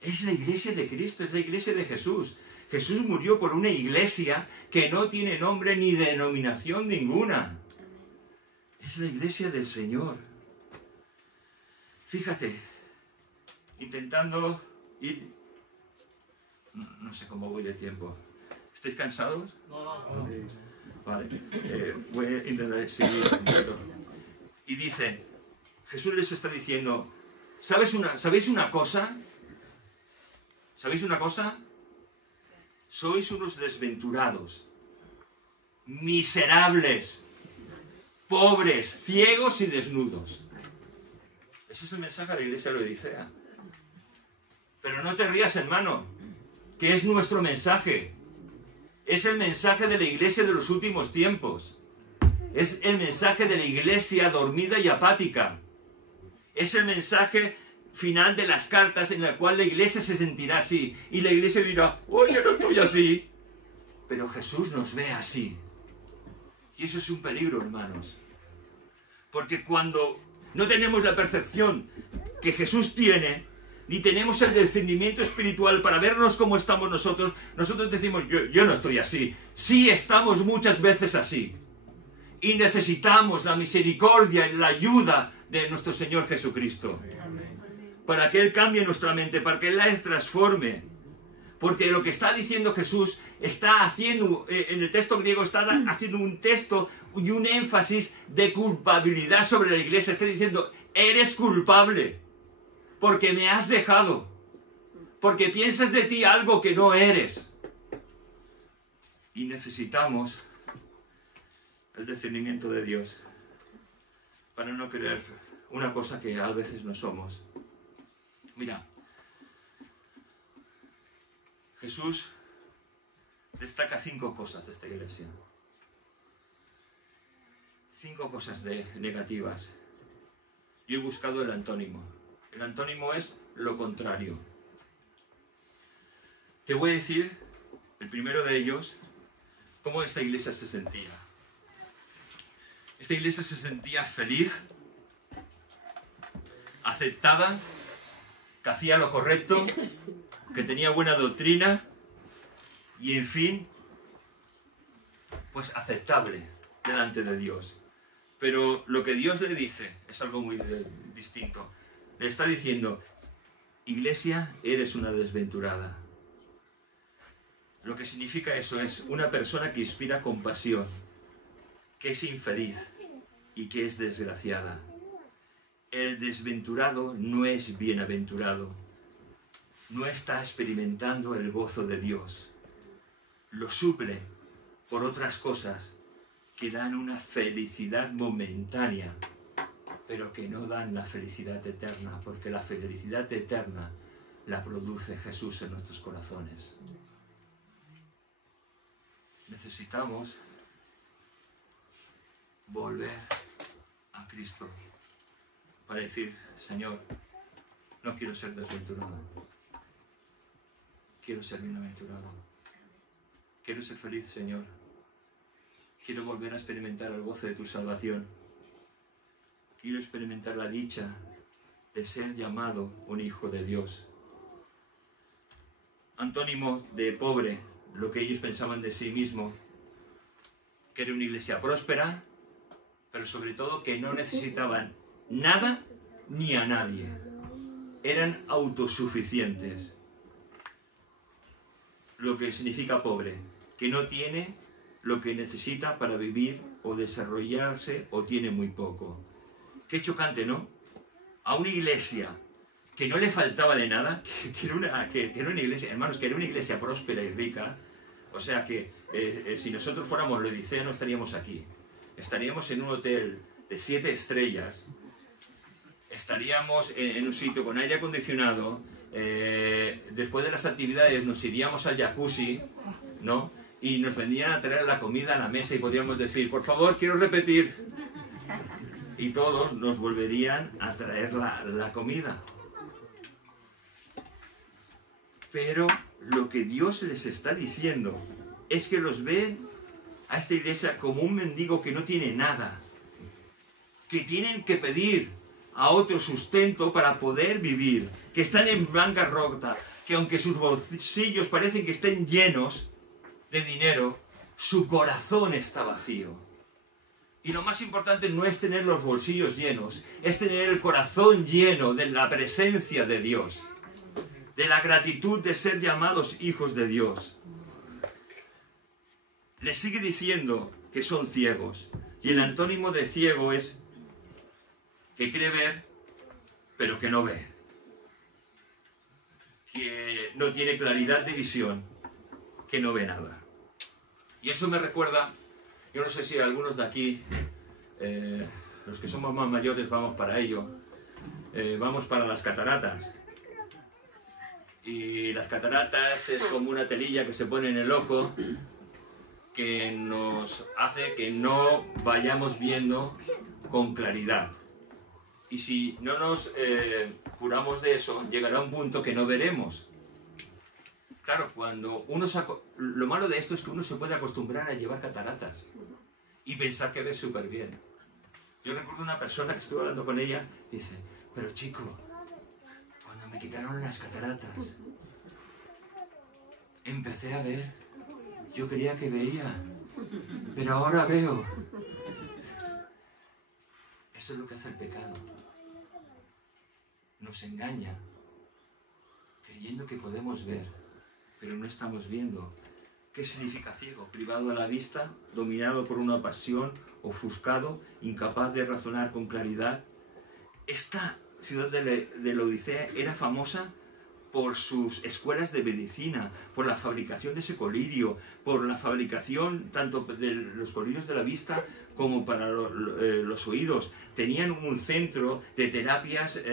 Es la iglesia de Cristo, es la iglesia de Jesús. Jesús murió por una iglesia que no tiene nombre ni denominación ninguna. Es la iglesia del Señor. Fíjate, intentando ir... No sé cómo voy de tiempo. ¿Estáis cansados? No. Vale. Voy a intentar seguir. Y dice, Jesús les está diciendo, ¿sabéis una cosa? ¿Sabéis una cosa? Sois unos desventurados, miserables, pobres, ciegos y desnudos. Ese es el mensaje de la iglesia de Laodicea. Pero no te rías, hermano, que es nuestro mensaje. Es el mensaje de la iglesia de los últimos tiempos. Es el mensaje de la iglesia dormida y apática. Es el mensaje final de las cartas en la cual la iglesia se sentirá así. Y la iglesia dirá, oye, no estoy así. Pero Jesús nos ve así. Y eso es un peligro, hermanos. Porque cuando no tenemos la percepción que Jesús tiene, ni tenemos el discernimiento espiritual para vernos como estamos nosotros, nosotros decimos, yo no estoy así. Sí estamos muchas veces así. Y necesitamos la misericordia y la ayuda de nuestro Señor Jesucristo. Para que Él cambie nuestra mente, para que Él la transforme. Porque lo que está diciendo Jesús está haciendo, en el texto griego, está haciendo un texto y un énfasis de culpabilidad sobre la iglesia. Está diciendo, eres culpable, porque me has dejado, porque piensas de ti algo que no eres. Y necesitamos el discernimiento de Dios para no creer una cosa que a veces no somos. Mira, Jesús destaca 5 cosas de esta iglesia. 5 cosas negativas. Yo he buscado el antónimo. El antónimo es lo contrario. Te voy a decir, el primero de ellos, cómo esta iglesia se sentía. Esta iglesia se sentía feliz, aceptada, que hacía lo correcto, que tenía buena doctrina y, en fin, pues aceptable delante de Dios. Pero lo que Dios le dice es algo muy distinto. Le está diciendo, iglesia, eres una desventurada. Lo que significa eso es una persona que inspira compasión, que es infeliz y que es desgraciada. El desventurado no es bienaventurado. No está experimentando el gozo de Dios. Lo suple por otras cosas que dan una felicidad momentánea, pero que no dan la felicidad eterna, porque la felicidad eterna la produce Jesús en nuestros corazones. Necesitamos volver a Cristo para decir, Señor, no quiero ser desventurado, quiero ser bienaventurado, quiero ser feliz, Señor, quiero volver a experimentar el gozo de tu salvación, quiero experimentar la dicha de ser llamado un hijo de Dios. Antónimo de pobre, lo que ellos pensaban de sí mismos, que era una iglesia próspera, pero sobre todo que no necesitaban nada ni a nadie. Eran autosuficientes. Lo que significa pobre, que no tiene lo que necesita para vivir o desarrollarse o tiene muy poco. Qué chocante, ¿no? A una iglesia que no le faltaba de nada, que era una iglesia, hermanos, que era una iglesia próspera y rica. O sea que si nosotros fuéramos Laodicea no estaríamos aquí. Estaríamos en un hotel de 7 estrellas, estaríamos en un sitio con aire acondicionado, después de las actividades nos iríamos al jacuzzi, ¿no? Y nos vendrían a traer la comida a la mesa y podríamos decir, por favor, quiero repetir. Y todos nos volverían a traer la comida. Pero lo que Dios les está diciendo es que los ve a esta iglesia como un mendigo que no tiene nada, que tienen que pedir a otro sustento para poder vivir, que están en bancarrota, que aunque sus bolsillos parecen que estén llenos de dinero, su corazón está vacío. Y lo más importante no es tener los bolsillos llenos, es tener el corazón lleno de la presencia de Dios, de la gratitud de ser llamados hijos de Dios. Les sigue diciendo que son ciegos. Y el antónimo de ciego es que cree ver, pero que no ve. Que no tiene claridad de visión, que no ve nada. Y eso me recuerda, yo no sé si algunos de aquí, los que somos más mayores vamos para ello, vamos para las cataratas. Y las cataratas es como una telilla que se pone en el ojo que nos hace que no vayamos viendo con claridad. Y si no nos curamos de eso, llegará un punto que no veremos. Claro, cuando uno lo malo de esto es que uno se puede acostumbrar a llevar cataratas y pensar que ve súper bien. Yo recuerdo una persona que estuve hablando con ella, dice, pero chico, cuando me quitaron las cataratas, empecé a ver. Yo creía que veía, pero ahora veo. Eso es lo que hace el pecado. Nos engaña, creyendo que podemos ver, pero no estamos viendo. ¿Qué significa ciego? Privado a la vista, dominado por una pasión, ofuscado, incapaz de razonar con claridad. Esta ciudad de Laodicea era famosa por sus escuelas de medicina, por la fabricación de ese colirio, por la fabricación tanto de los colirios de la vista como para los oídos. Tenían un centro de terapias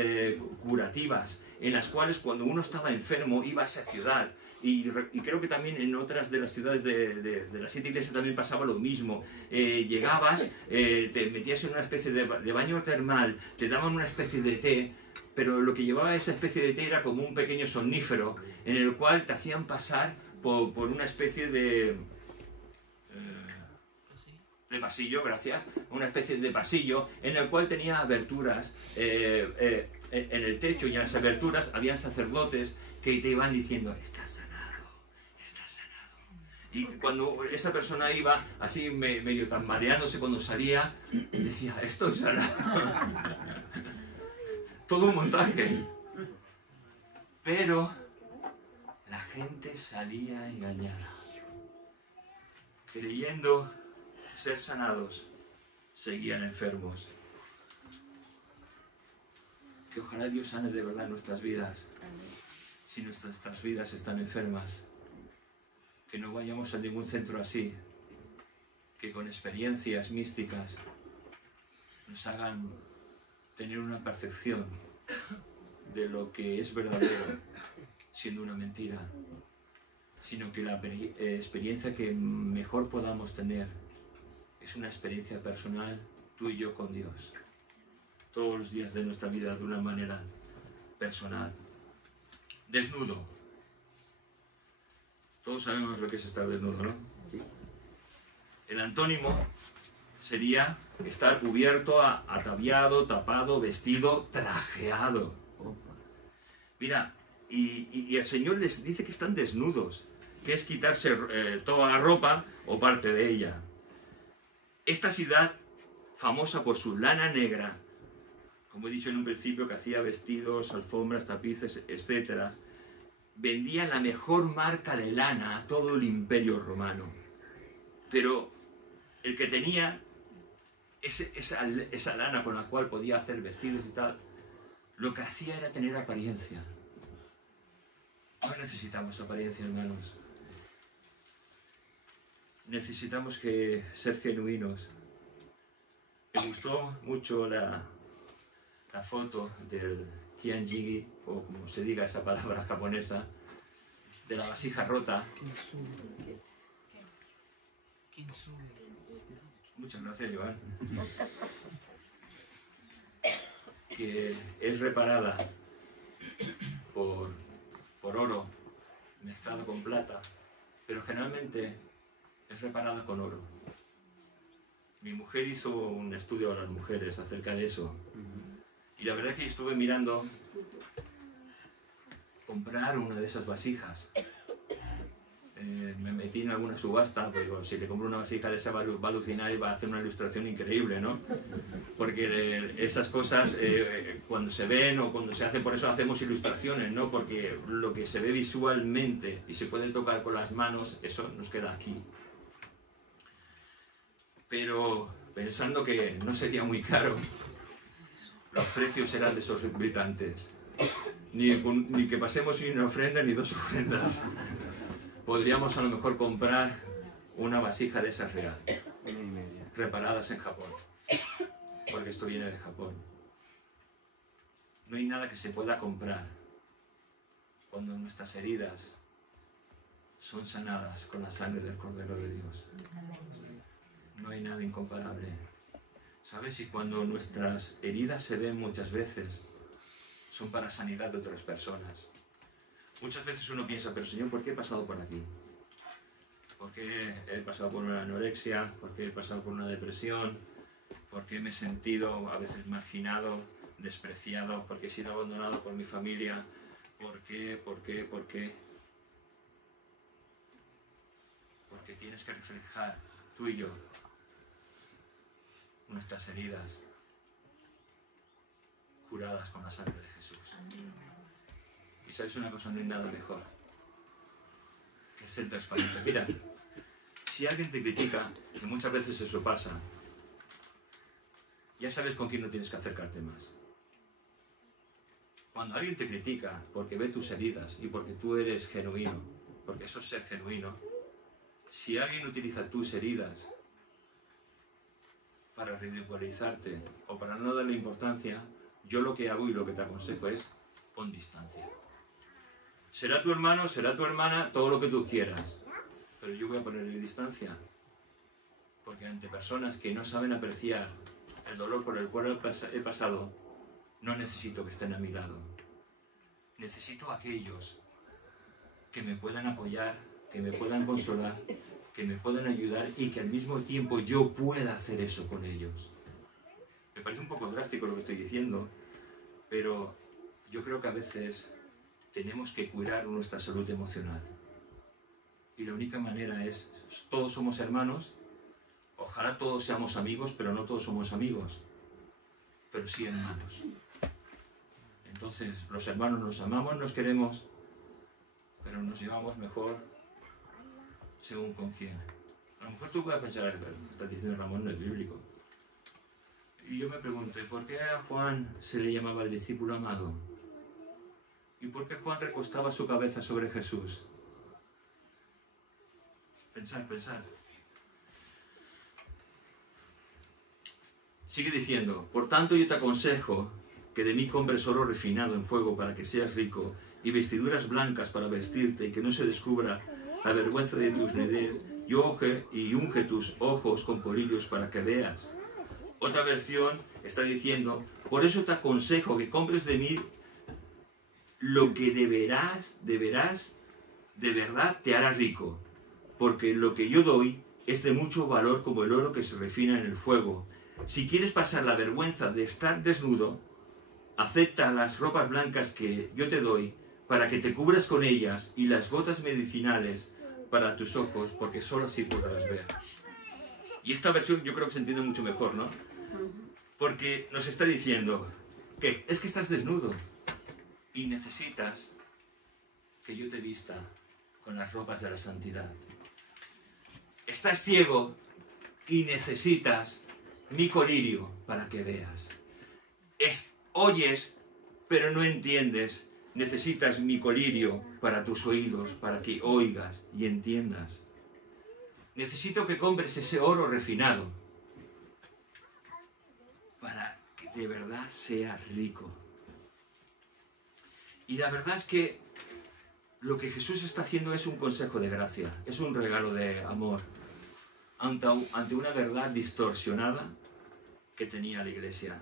curativas, en las cuales cuando uno estaba enfermo iba a esa ciudad. Y creo que también en otras de las ciudades de las 7 iglesias también pasaba lo mismo. Llegabas, te metías en una especie de baño termal, te daban una especie de té, pero lo que llevaba esa especie de té era como un pequeño somnífero, en el cual te hacían pasar por una especie de pasillo, gracias, una especie de pasillo, en el cual tenía aberturas en el techo, y en las aberturas habían sacerdotes que te iban diciendo, estás sanado, estás sanado. Y cuando esa persona iba así medio tambaleándose cuando salía, decía, estoy sanado. Todo un montaje. Pero la gente salía engañada, creyendo ser sanados, seguían enfermos. Que ojalá Dios sane de verdad nuestras vidas. Si nuestras vidas están enfermas, que no vayamos a ningún centro así, que con experiencias místicas nos hagan tener una percepción de lo que es verdadero, siendo una mentira, sino que la experiencia que mejor podamos tener es una experiencia personal, tú y yo con Dios, todos los días de nuestra vida de una manera personal. Desnudo. Todos sabemos lo que es estar desnudo, ¿no? El antónimo sería estar cubierto, ataviado, tapado, vestido, trajeado. Mira, y el Señor les dice que están desnudos, que es quitarse toda la ropa o parte de ella. Esta ciudad, famosa por su lana negra, como he dicho en un principio, que hacía vestidos, alfombras, tapices, etc., vendía la mejor marca de lana a todo el imperio romano. Pero el que tenía esa lana con la cual podía hacer vestidos y tal, lo que hacía era tener apariencia. No necesitamos apariencia, hermanos. Necesitamos ser genuinos. Me gustó mucho la foto del Kianjigi, o como se diga esa palabra japonesa, de la vasija rota. Muchas gracias, Joan. Que es reparada por oro mezclado con plata, pero generalmente es reparada con oro. Mi mujer hizo un estudio a las mujeres acerca de eso. Y la verdad es que estuve mirando comprar una de esas vasijas. Me metí en alguna subasta, pues digo, si le compro una vasija de esa va a alucinar y va a hacer una ilustración increíble, ¿no? Porque esas cosas, cuando se ven o cuando se hacen, por eso hacemos ilustraciones, ¿no? Porque lo que se ve visualmente y se puede tocar con las manos, eso nos queda aquí. Pero pensando que no sería muy caro, los precios eran desorbitantes. Ni que pasemos ni una ofrenda ni dos ofrendas. Podríamos a lo mejor comprar una vasija de esas real, reparadas en Japón, porque esto viene de Japón. No hay nada que se pueda comprar cuando nuestras heridas son sanadas con la sangre del Cordero de Dios. No hay nada incomparable. ¿Sabes? Y cuando nuestras heridas se ven muchas veces, son para sanidad de otras personas. Muchas veces uno piensa, pero Señor, ¿por qué he pasado por aquí? ¿Por qué he pasado por una anorexia? ¿Por qué he pasado por una depresión? ¿Por qué me he sentido a veces marginado, despreciado? ¿Por qué he sido abandonado por mi familia? ¿Por qué? Porque tienes que reflejar, tú y yo, nuestras heridas curadas con la sangre de Jesús. Y sabes una cosa, no hay nada mejor que ser transparente. Mira, si alguien te critica, que muchas veces eso pasa, ya sabes con quién no tienes que acercarte más. Cuando alguien te critica porque ve tus heridas y porque tú eres genuino, porque eso es ser genuino, si alguien utiliza tus heridas para ridiculizarte o para no darle importancia, yo lo que hago y lo que te aconsejo es pon distancia. Será tu hermano, será tu hermana, todo lo que tú quieras, pero yo voy a ponerle distancia, porque ante personas que no saben apreciar el dolor por el cual he pasado, no necesito que estén a mi lado. Necesito a aquellos que me puedan apoyar, que me puedan consolar, que me puedan ayudar y que al mismo tiempo yo pueda hacer eso con ellos. Me parece un poco drástico lo que estoy diciendo, pero yo creo que a veces tenemos que cuidar nuestra salud emocional. Y la única manera es, todos somos hermanos, ojalá todos seamos amigos, pero no todos somos amigos, pero sí hermanos. Entonces, los hermanos nos amamos, nos queremos, pero nos llevamos mejor según con quién. A lo mejor tú puedes pensar, estás diciendo Ramón, no es bíblico. Y yo me pregunto, ¿por qué a Juan se le llamaba el discípulo amado? ¿Y por qué Juan recostaba su cabeza sobre Jesús? Pensar. Sigue diciendo, por tanto yo te aconsejo que de mí compres oro refinado en fuego para que seas rico, y vestiduras blancas para vestirte, y que no se descubra la vergüenza de tu desnudez, y unge tus ojos con colillos para que veas. Otra versión está diciendo, por eso te aconsejo que compres de mí lo que de verdad te hará rico, porque lo que yo doy es de mucho valor como el oro que se refina en el fuego. Si quieres pasar la vergüenza de estar desnudo, acepta las ropas blancas que yo te doy para que te cubras con ellas y las gotas medicinales para tus ojos, porque solo así podrás ver. Y esta versión yo creo que se entiende mucho mejor, ¿no? Porque nos está diciendo que es que estás desnudo y necesitas que yo te vista con las ropas de la santidad. Estás ciego y necesitas mi colirio para que veas. Oyes, pero no entiendes. Necesitas mi colirio para tus oídos, para que oigas y entiendas. Necesito que compres ese oro refinado para que de verdad seas rico. Y la verdad es que lo que Jesús está haciendo es un consejo de gracia, es un regalo de amor ante una verdad distorsionada que tenía la Iglesia.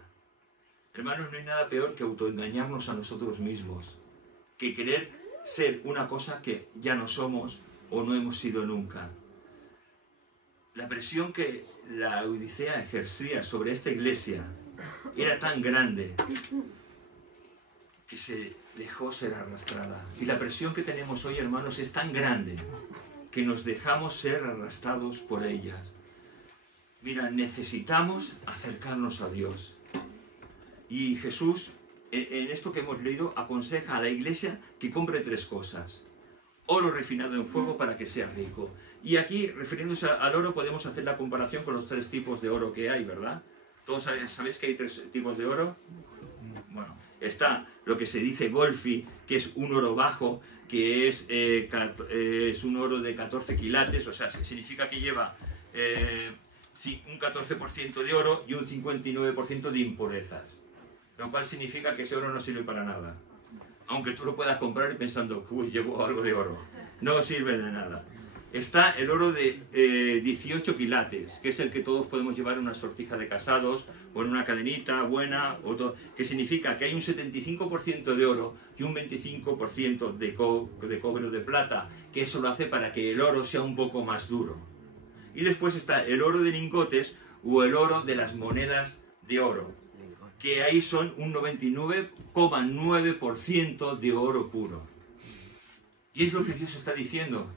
Hermanos, no hay nada peor que autoengañarnos a nosotros mismos, que querer ser una cosa que ya no somos o no hemos sido nunca. La presión que la Odisea ejercía sobre esta iglesia era tan grande que se dejó ser arrastrada. Y la presión que tenemos hoy, hermanos, es tan grande que nos dejamos ser arrastrados por ellas. Mira, necesitamos acercarnos a Dios. Y Jesús, en esto que hemos leído, aconseja a la iglesia que compre 3 cosas. Oro refinado en fuego para que sea rico. Y aquí, refiriéndose al oro, podemos hacer la comparación con los 3 tipos de oro que hay, ¿verdad? ¿Todos sabéis que hay 3 tipos de oro? Bueno, está lo que se dice golfi, que es un oro bajo, que es un oro de 14 quilates, o sea, significa que lleva un 14% de oro y un 59% de impurezas. Lo cual significa que ese oro no sirve para nada. Aunque tú lo puedas comprar y pensando, uy, llevo algo de oro. No sirve de nada. Está el oro de 18 quilates, que es el que todos podemos llevar en una sortija de casados, o en una cadenita buena, que significa que hay un 75% de oro y un 25% de cobre o de plata, que eso lo hace para que el oro sea un poco más duro. Y después está el oro de lingotes o el oro de las monedas de oro, que ahí son un 99,9% de oro puro. Y es lo que Dios está diciendo.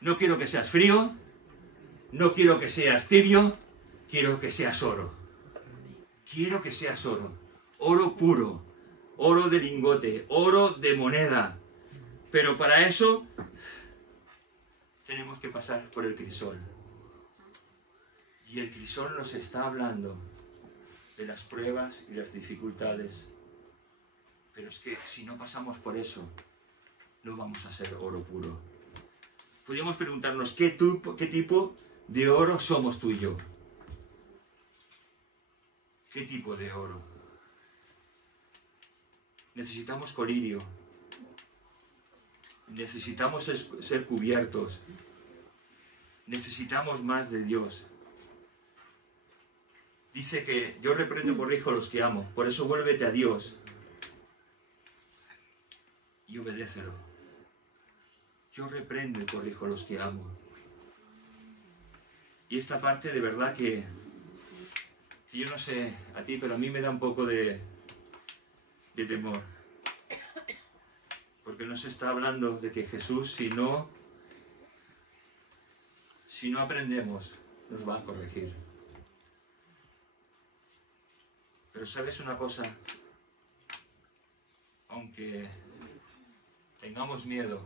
No quiero que seas frío, no quiero que seas tibio, quiero que seas oro. Quiero que seas oro. Oro puro, oro de lingote, oro de moneda. Pero para eso tenemos que pasar por el crisol. Y el crisol nos está hablando de las pruebas y las dificultades. Pero es que si no pasamos por eso, no vamos a ser oro puro. Podríamos preguntarnos, ¿qué tipo de oro somos tú y yo? ¿Qué tipo de oro? Necesitamos colirio. Necesitamos ser cubiertos. Necesitamos más de Dios. Dice que yo reprendo y corrijo a los que amo. Por eso vuélvete a Dios y obedécelo. Yo reprendo y corrijo a los que amo. Y esta parte de verdad que yo no sé a ti, pero a mí me da un poco de temor. Porque nos está hablando de que Jesús, si no aprendemos, nos va a corregir. Pero ¿sabes una cosa? Aunque tengamos miedo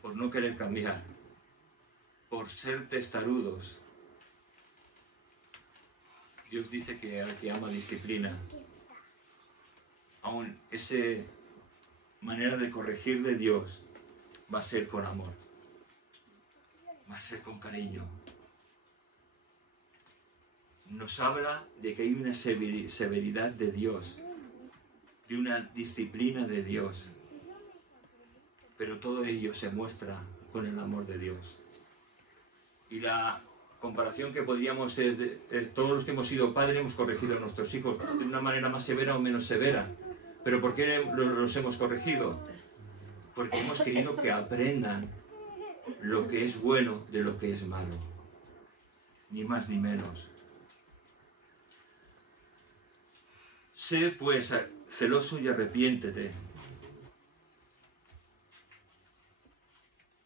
por no querer cambiar, por ser testarudos, Dios dice que al que ama disciplina. Aún esa manera de corregir de Dios va a ser con amor, va a ser con cariño. nos habla de que hay una severidad de Dios, de una disciplina de Dios, pero todo ello se muestra con el amor de Dios. Y la comparación que podríamos es todos los que hemos sido padres hemos corregido a nuestros hijos de una manera más severa o menos severa. ¿Pero por qué los hemos corregido? Porque hemos querido que aprendan lo que es bueno de lo que es malo. Ni más ni menos. Sé pues celoso y arrepiéntete.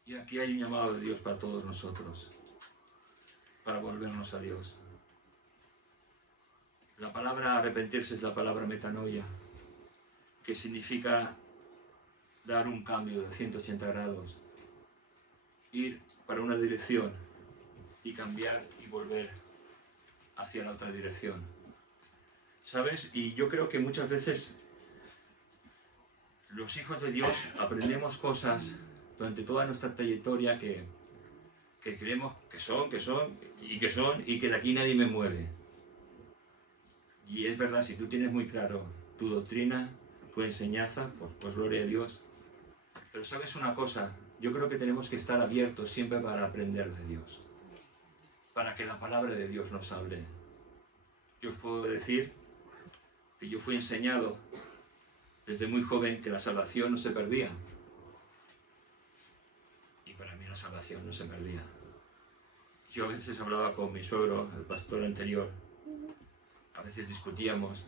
Y aquí hay un llamado de Dios para todos nosotros, para volvernos a Dios. La palabra arrepentirse es la palabra metanoia, que significa dar un cambio de 180 grados, ir para una dirección y cambiar y volver hacia la otra dirección. ¿Sabes? Y yo creo que muchas veces los hijos de Dios aprendemos cosas durante toda nuestra trayectoria que creemos que son y que de aquí nadie me mueve. Y es verdad, si tú tienes muy claro tu doctrina, tu enseñanza, pues gloria a Dios. Pero ¿sabes una cosa? Yo creo que tenemos que estar abiertos siempre para aprender de Dios, para que la palabra de Dios nos hable. Yo os puedo decir que yo fui enseñado desde muy joven que la salvación no se perdía. Y para mí la salvación no se perdía. Yo a veces hablaba con mi suegro, el pastor anterior, a veces discutíamos.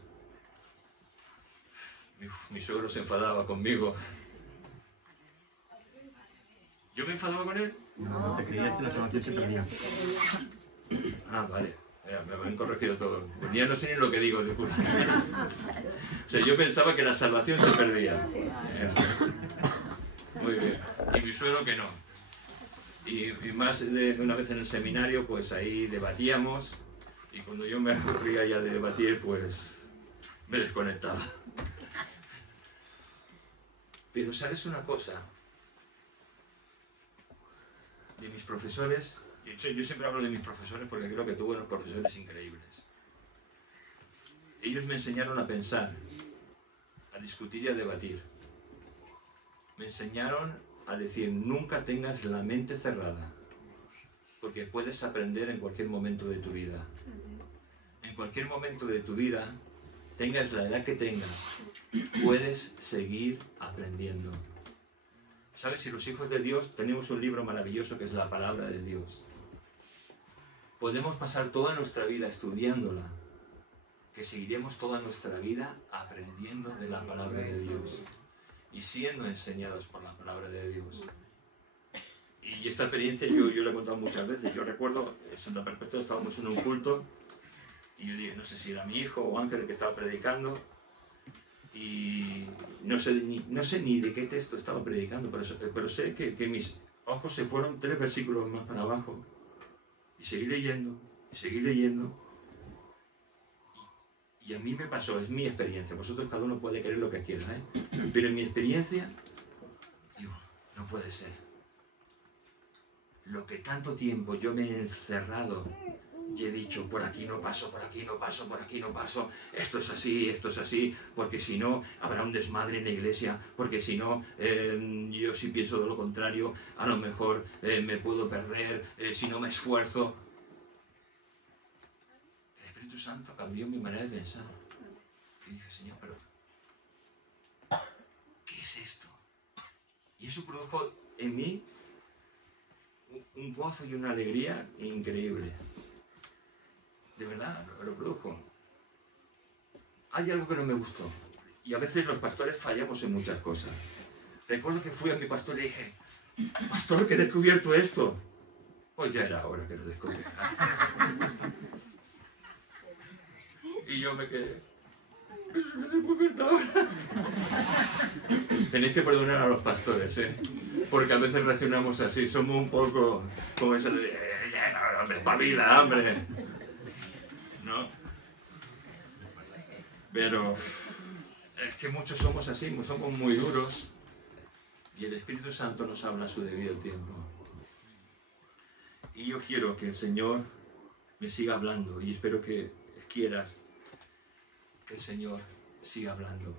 Mi suegro se enfadaba conmigo. ¿Yo me enfadaba con él? No, te creías que la salvación se perdía. Ah, vale. Me han corregido todo. Pues ya no sé ni lo que digo, disculpa. O sea, yo pensaba que la salvación se perdía. Muy bien. Y mi suegro que no. Y más de una vez en el seminario, pues ahí debatíamos. Y cuando yo me aburría ya de debatir, pues me desconectaba. Pero ¿sabes una cosa? De mis profesores, yo siempre hablo de mis profesores porque creo que tuve unos profesores increíbles. Ellos me enseñaron a pensar, a discutir y a debatir. Me enseñaron a decir, nunca tengas la mente cerrada, porque puedes aprender en cualquier momento de tu vida. En cualquier momento de tu vida, tengas la edad que tengas, puedes seguir aprendiendo. ¿Sabes? Si los hijos de Dios tenemos un libro maravilloso que es la palabra de Dios. Podemos pasar toda nuestra vida estudiándola, que seguiremos toda nuestra vida aprendiendo de la palabra de Dios y siendo enseñados por la palabra de Dios. Y esta experiencia yo la he contado muchas veces. Yo recuerdo, en Santa Perpetua estábamos en un culto y yo dije, no sé si era mi hijo o Ángel el que estaba predicando, y no sé ni de qué texto estaba predicando, pero sé que mis ojos se fueron 3 versículos más para abajo y seguí leyendo y a mí me pasó, es mi experiencia, vosotros cada uno puede creer lo que quiera, pero en mi experiencia digo, no puede ser lo que tanto tiempo yo me he encerrado y he dicho, por aquí no paso, por aquí no paso, por aquí no paso, esto es así, porque si no, habrá un desmadre en la iglesia, porque si no, yo si pienso de lo contrario, a lo mejor me puedo perder, si no me esfuerzo. El Espíritu Santo cambió mi manera de pensar. Y dije, Señor, pero ¿qué es esto? Y eso produjo en mí un gozo y una alegría increíble. De verdad, lo produjo. Hay algo que no me gustó. Y a veces los pastores fallamos en muchas cosas. Recuerdo que fui a mi pastor y le dije, pastor, que he descubierto esto. Pues ya era hora que lo descubriera. Y yo me quedé, ¿qué he descubierto ahora? Tenéis que perdonar a los pastores, porque a veces reaccionamos así. Somos un poco como eso de, no, hombre, espabila, hombre. ¿No? Pero es que muchos somos así, somos muy duros y el Espíritu Santo nos habla a su debido tiempo. Y yo quiero que el Señor me siga hablando, y espero que quieras que el Señor siga hablando.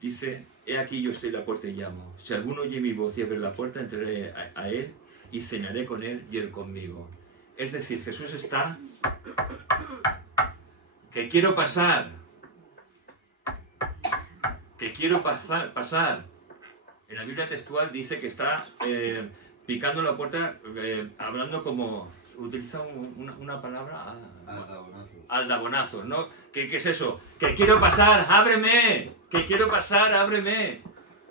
Dice, he aquí yo estoy a la puerta y llamo. Si alguno oye mi voz y abre la puerta, entraré a él y cenaré con él y él conmigo. Es decir, Jesús está... que quiero pasar. Que quiero pasar. En la Biblia textual dice que está picando la puerta, hablando como... Utiliza una palabra... aldabonazo, ¿no? ¿Qué es eso? ¡Que quiero pasar! ¡Ábreme! ¡Que quiero pasar! ¡Ábreme!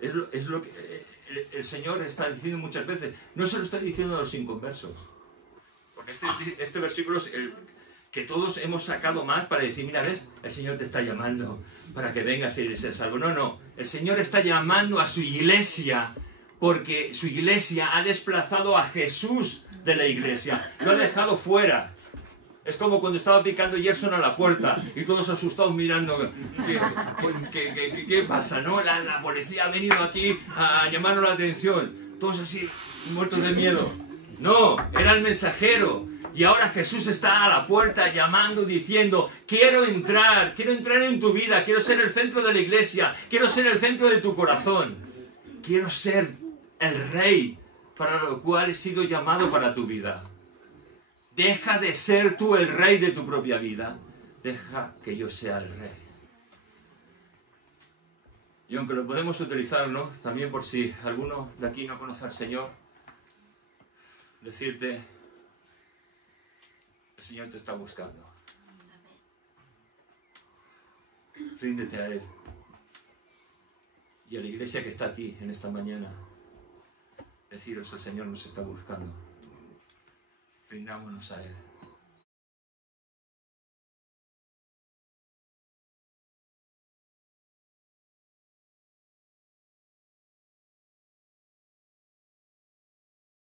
Es lo que el Señor está diciendo muchas veces. No se lo está diciendo a los inconversos. Porque este versículo es el que todos hemos sacado más para decir, mira, ¿ves? El Señor te está llamando para que vengas y seas salvo. No, no. El Señor está llamando a su iglesia porque su iglesia ha desplazado a Jesús de la iglesia. Lo ha dejado fuera. Es como cuando estaba picando Gerson a la puerta y todos asustados mirando. ¿Qué pasa, no? La policía ha venido aquí a llamarnos la atención. Todos así, muertos de miedo. No, era el mensajero. Y ahora Jesús está a la puerta llamando, diciendo, quiero entrar en tu vida, quiero ser el centro de la iglesia, quiero ser el centro de tu corazón. Quiero ser el rey para lo cual he sido llamado para tu vida. Deja de ser tú el rey de tu propia vida. Deja que yo sea el rey. Y aunque lo podemos utilizar, ¿no? También por si alguno de aquí no conoce al Señor, decirte, el Señor te está buscando. Ríndete a Él. Y a la iglesia que está aquí en esta mañana, deciros, el Señor nos está buscando. Rindámonos a Él.